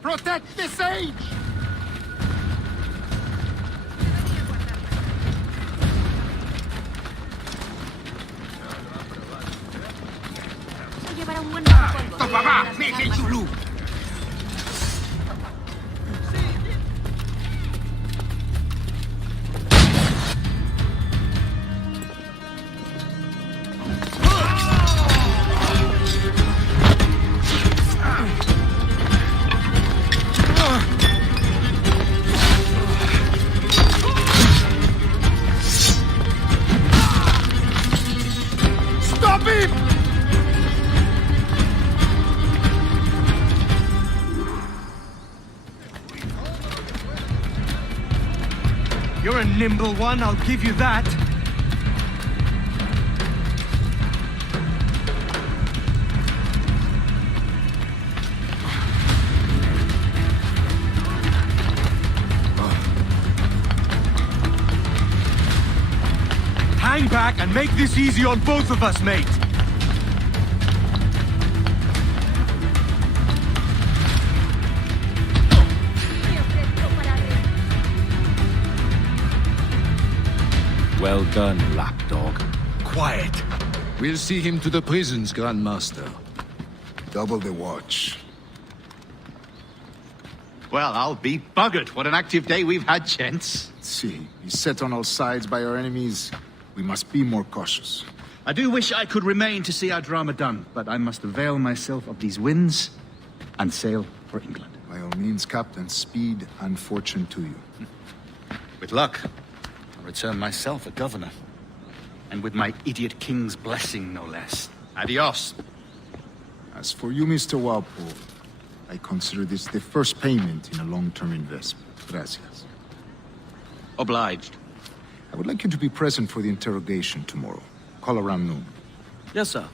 Protect the sage! Papá, make you look. Stop him! You're a nimble one, I'll give you that. back and make this easy on both of us, mate. Well done, lapdog. Quiet. We'll see him to the prisons, Grandmaster. Double the watch. Well, I'll be buggered. What an active day we've had, gents. See, he's set on all sides by our enemies. We must be more cautious. I do wish I could remain to see our drama done, but I must avail myself of these winds and sail for England. By all means, Captain, speed and fortune to you. With luck, I'll return myself a governor. And with my idiot king's blessing, no less. Adios. As for you, Mr. Walpole, I consider this the first payment in a long-term investment. Gracias. Obliged. I would like you to be present for the interrogation tomorrow. Call around noon. Yes, sir.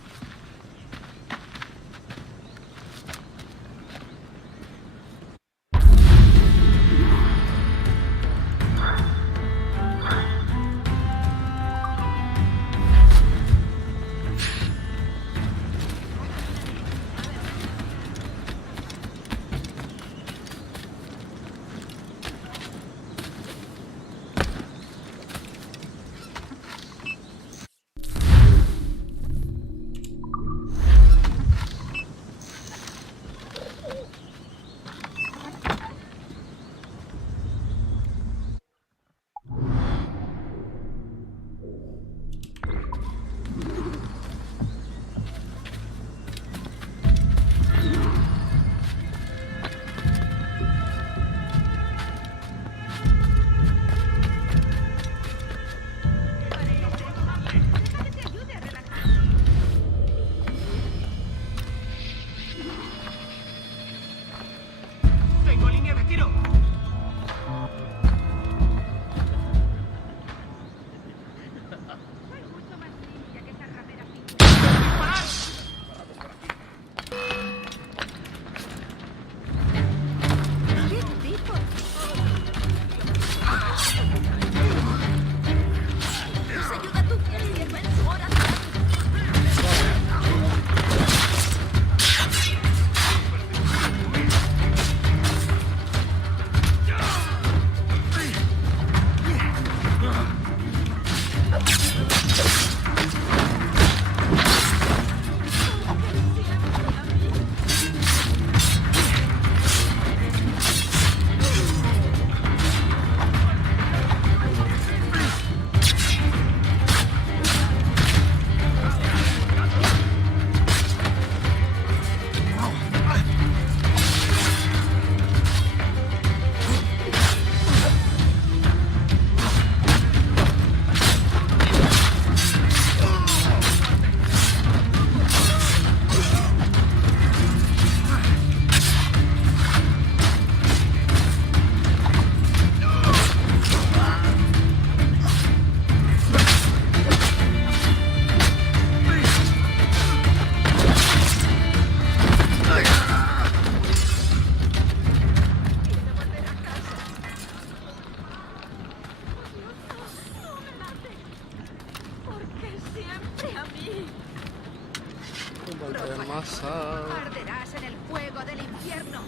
Arderás en el fuego del infierno.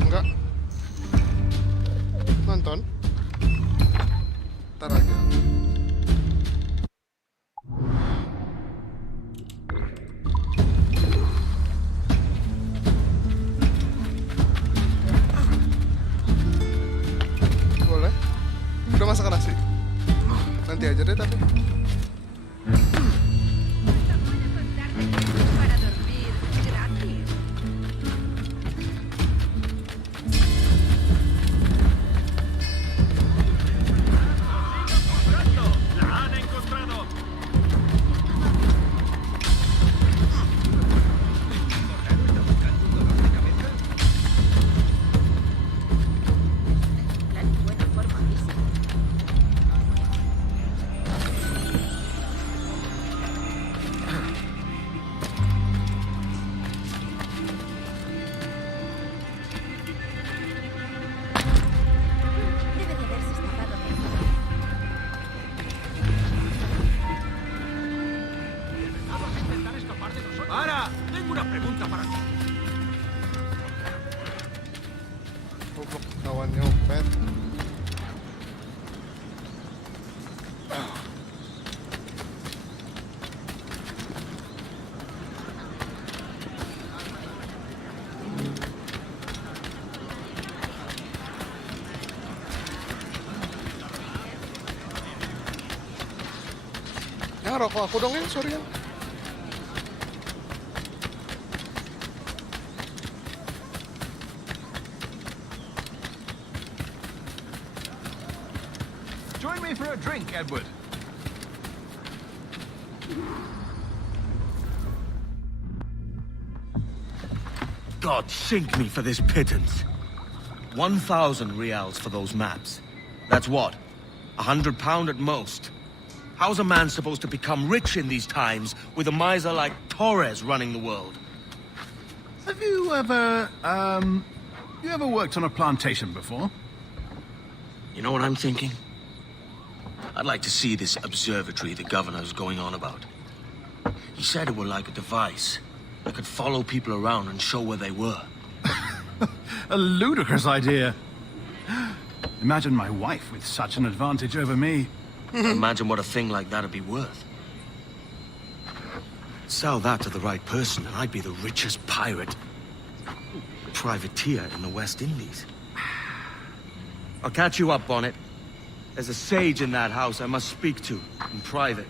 Enggak. Nonton. Ntar aja. una pregunta para ti. Kawan nyopet. Ya, rokok aku dong ya, sorry ya. Join me for a drink, Edward. God sink me for this pittance. 1,000 reals for those maps. That's what? £100 at most. How's a man supposed to become rich in these times with a miser like Torres running the world? Have you ever, worked on a plantation before? You know what I'm thinking? I'd like to see this observatory the governor's going on about. He said it were like a device that could follow people around and show where they were. A ludicrous idea. Imagine my wife with such an advantage over me. Imagine what a thing like that'd be worth. Sell that to the right person and I'd be the richest pirate, privateer in the West Indies. I'll catch you up on it. There's a sage in that house I must speak to in private.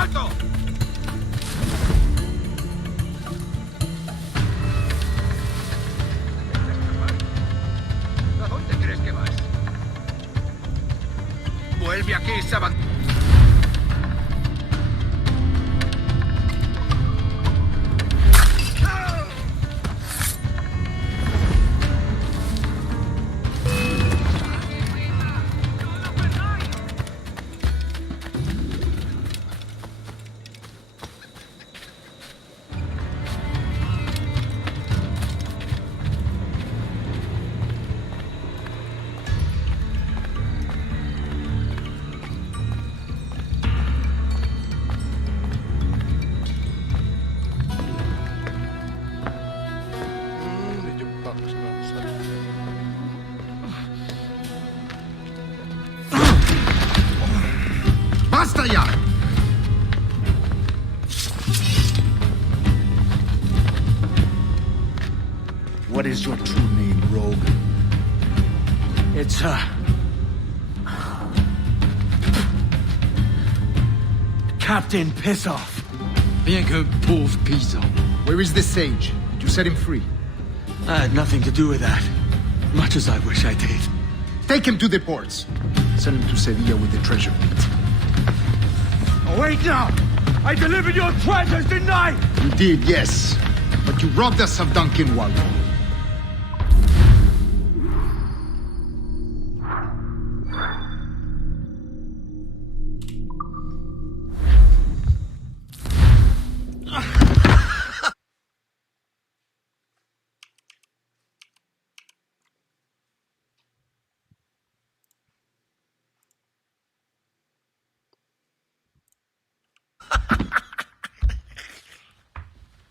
¡Alto! ¿A dónde crees que vas? Vuelve aquí, Saban. Dijebak bangsat. Basta ya! What is your true name, rogue? It's, Captain Pissoff. Bien que pauvre paysan. Where is the sage? Did you set him free? I had nothing to do with that. Much as I wish I did. Take him to the ports. Send him to Sevilla with the treasure. Oh, wait now! I delivered your treasures, didn't I? You did, yes. But you robbed us of Duncan Waldo.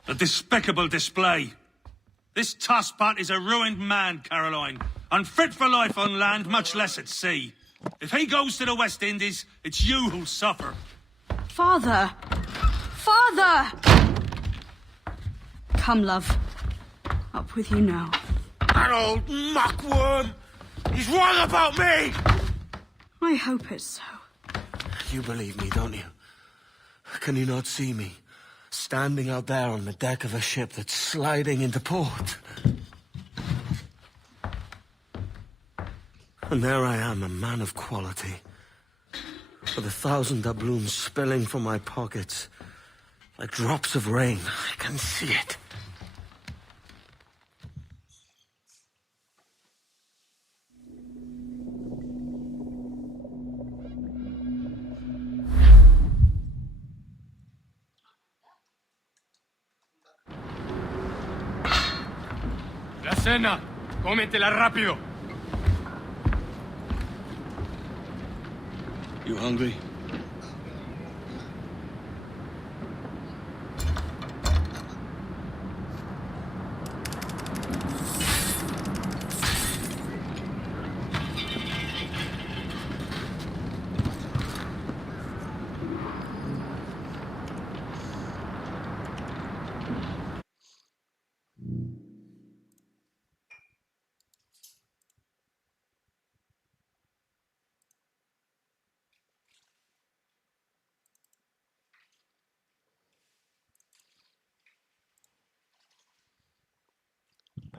A despicable display. This tosspot is a ruined man, Caroline. Unfit for life on land, much less at sea. If he goes to the West Indies, it's you who'll suffer. Father! Father! Come, love. Up with you now. That old muckworm! He's wrong about me! I hope it's so. You believe me, don't you? Can you not see me? Standing out there on the deck of a ship that's sliding into port. And there I am, a man of quality. With 1,000 doubloons spilling from my pockets. Like drops of rain. I can see it. La cena. Cómetela rápido. You hungry?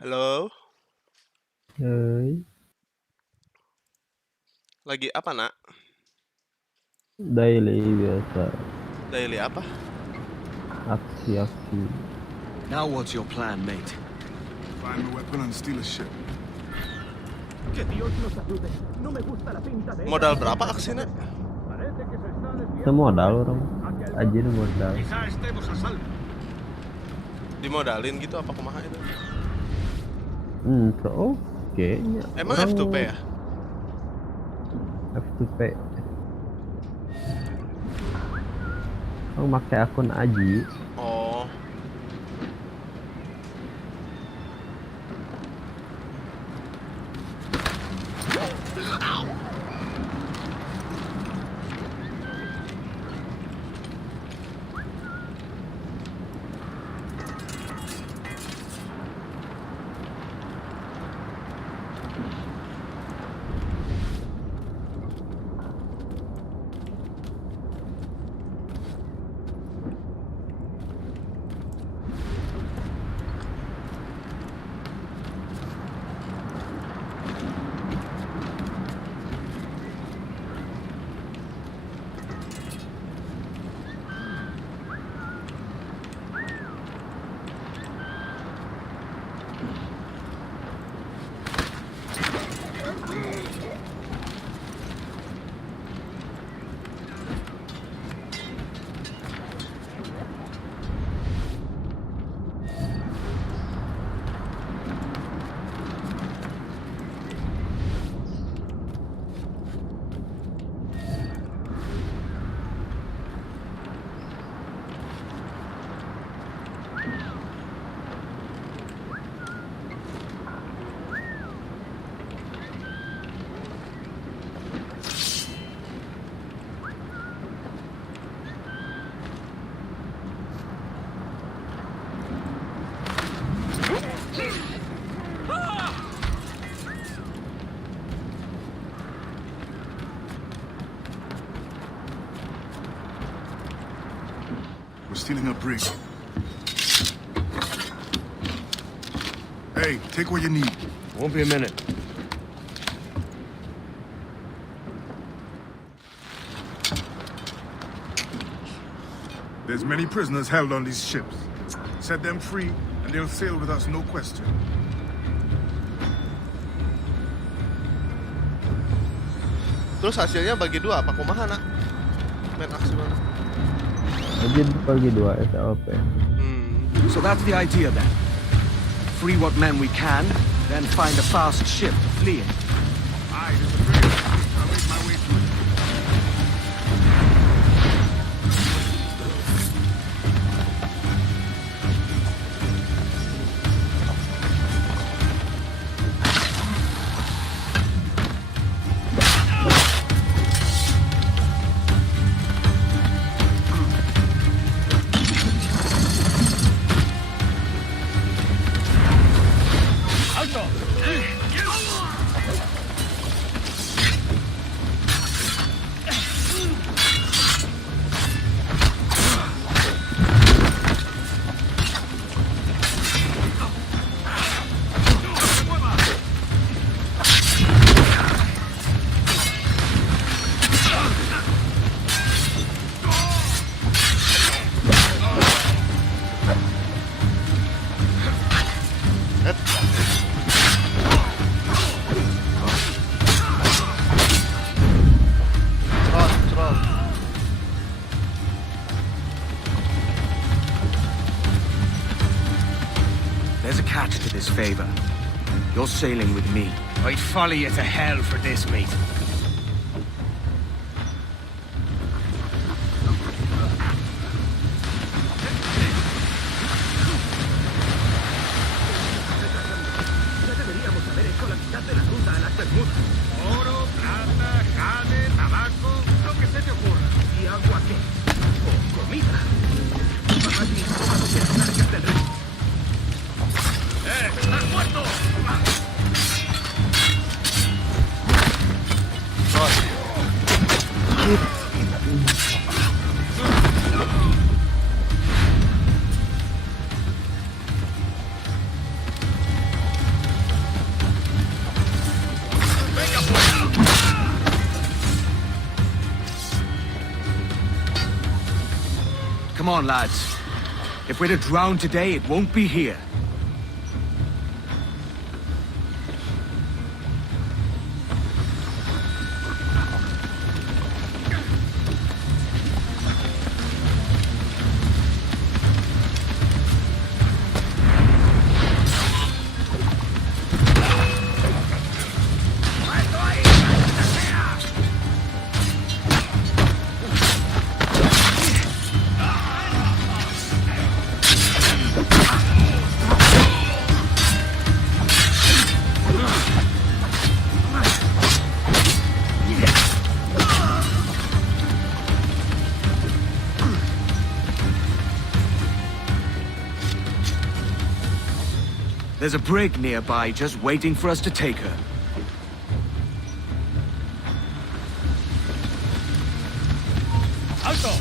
Halo, Hai, lagi apa nak? daily biasa. Daily apa? Aksi-aksi. Now what's your plan, mate? Find a weapon and steal a ship. Modal berapa aksi nak? Semodal orang. Aja modal. Dimodalin gitu apa kumaha itu? Oke. Emang F2P ya? F2P. Orang pakai akun Aji. Oh. We're stealing a brig. Hey, take what you need. Won't be a minute. There's many prisoners held on these ships. Set them free, and they'll sail with us, no question. Terus hasilnya bagi dua apa kumaha nak? Main aksi mana? Aja bagi 2 SOP. So that's the idea then. Free what men we can, then find a fast ship to flee in. Aye, there's a brig. I'll make my way to it. There's a catch to this favor. You're sailing with me. I'd follow you to hell for this, mate. Oro, plata, jade, tabaco, lo que se te ocurra. Y agua qué. O comida. Papá mi estómago quiere largas del río. ¡Estás muerto! Come on, lads. If we're to drown today, it won't be here. There's a brig nearby just waiting for us to take her. ¡Alto!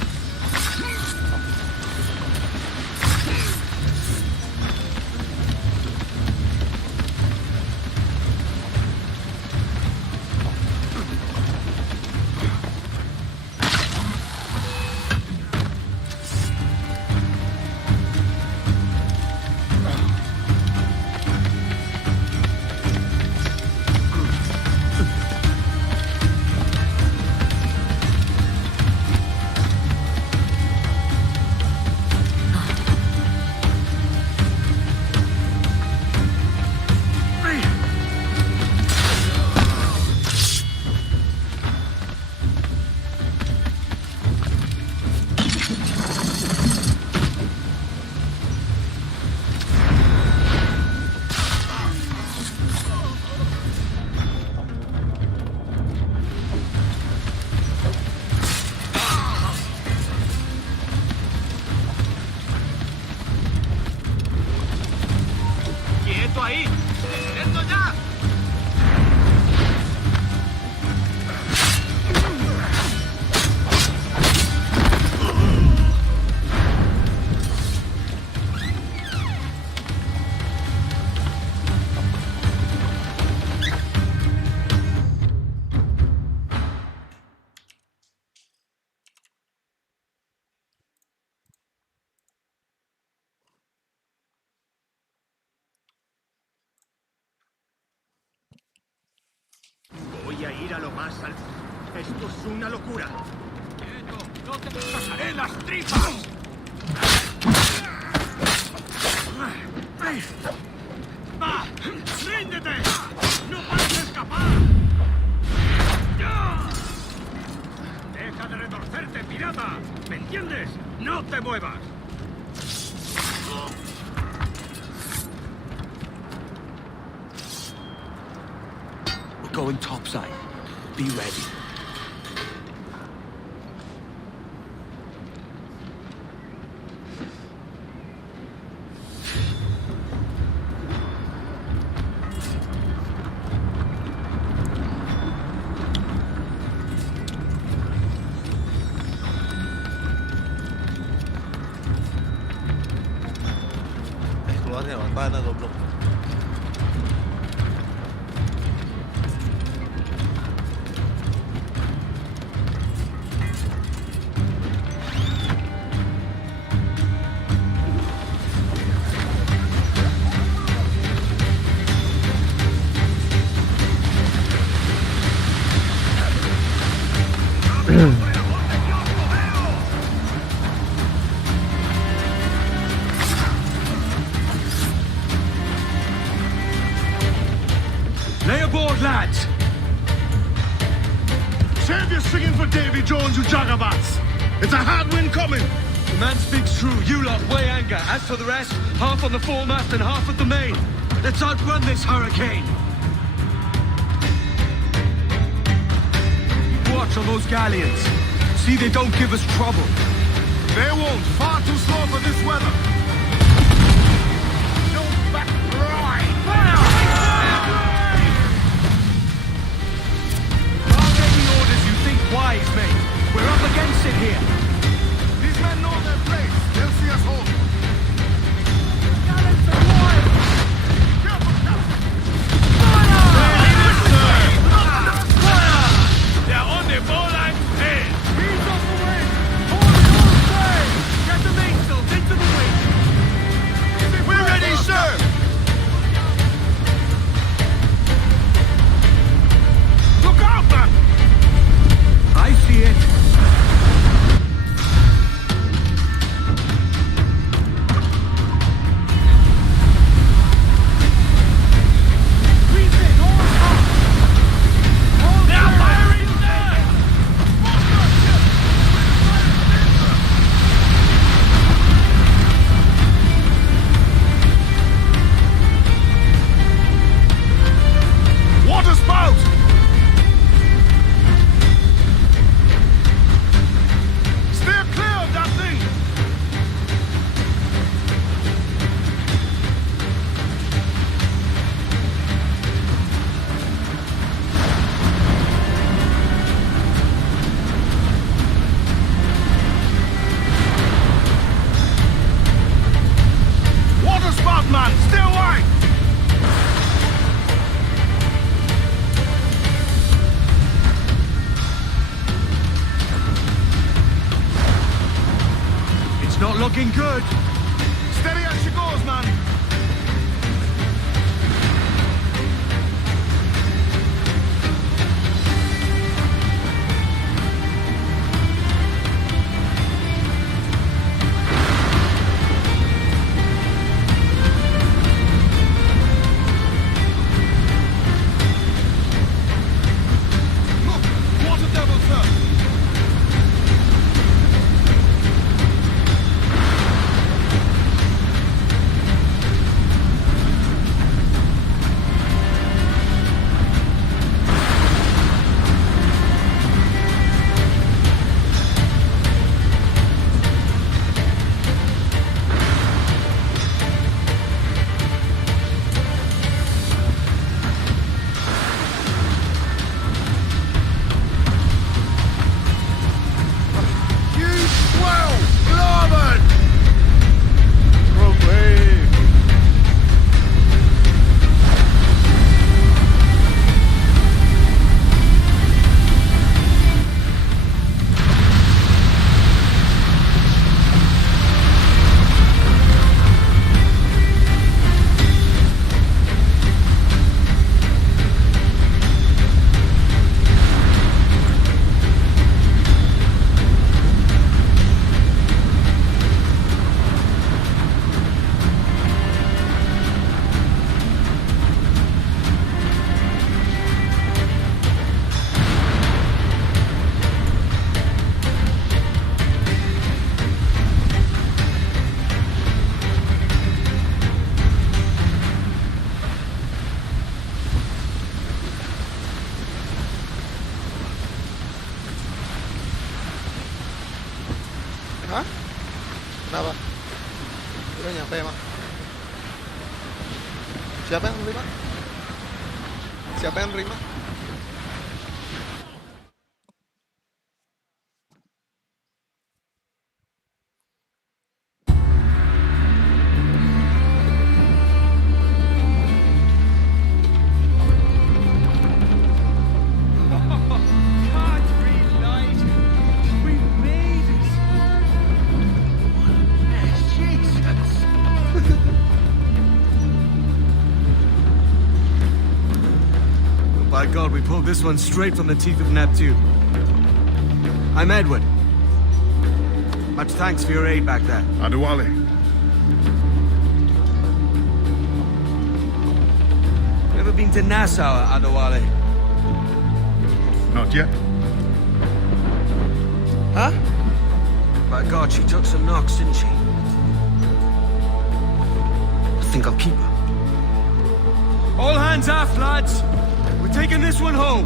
lo más al... Esto es una locura. ¡No te pasaré las tripas! ¡Va! ¡Ríndete! ¡No puedes escapar! ¡Deja de retorcerte, pirata! ¿Me entiendes? ¡No te muevas! We're going topside. Be ready. Keluar lewat mana goblok? Lay aboard, lads! Save your singing for Davy Jones, you jagabats! It's a hard wind coming! The man speaks true. You lot weigh anchor. As for the rest, half on the foremast and half at the main. Let's outrun this hurricane. Watch on those galleons. See they don't give us trouble. They won't. Far too slow for this weather. ¡No back right! I'll get the orders you think wise, mate. We're up against it here. These men know their place. They'll see us home. They're on the ball and head! He's off the way! Get the mainsails into the wind! We're ready, sir! Look out, man! I see it. They're firing there! Water spout! Steer clear of that thing! Water spout, man! Stay wide! It's not looking good. Steady as she goes, man! Look! Water devil, sir! Kenapa? Udah nyampe emang. Siapa yang nerima? Siapa yang nerima? By God, we pulled this one straight from the teeth of Neptune. I'm Edward. Much thanks for your aid back there. Adewale. Ever been to Nassau, Adewale? Not yet. Huh? By God, she took some knocks, didn't she? I think I'll keep her. All hands aft, lads! We're taking this one home!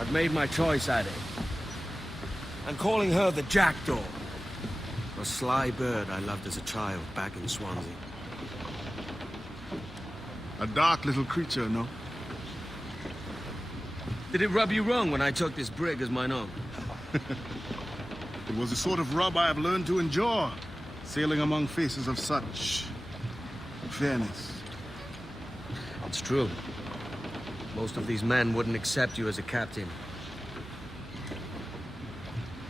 I've made my choice, Addy. I'm calling her the Jackdaw. A sly bird I loved as a child back in Swansea. A dark little creature, no? Did it rub you wrong when I took this brig as mine own? It was the sort of rub I have learned to endure, sailing among faces of such fairness. It's true. Most of these men wouldn't accept you as a captain.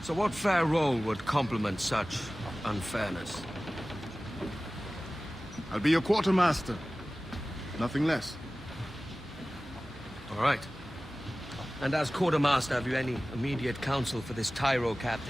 So what fair role would complement such unfairness? I'll be your quartermaster. Nothing less. All right. And as quartermaster, have you any immediate counsel for this Tyro captain?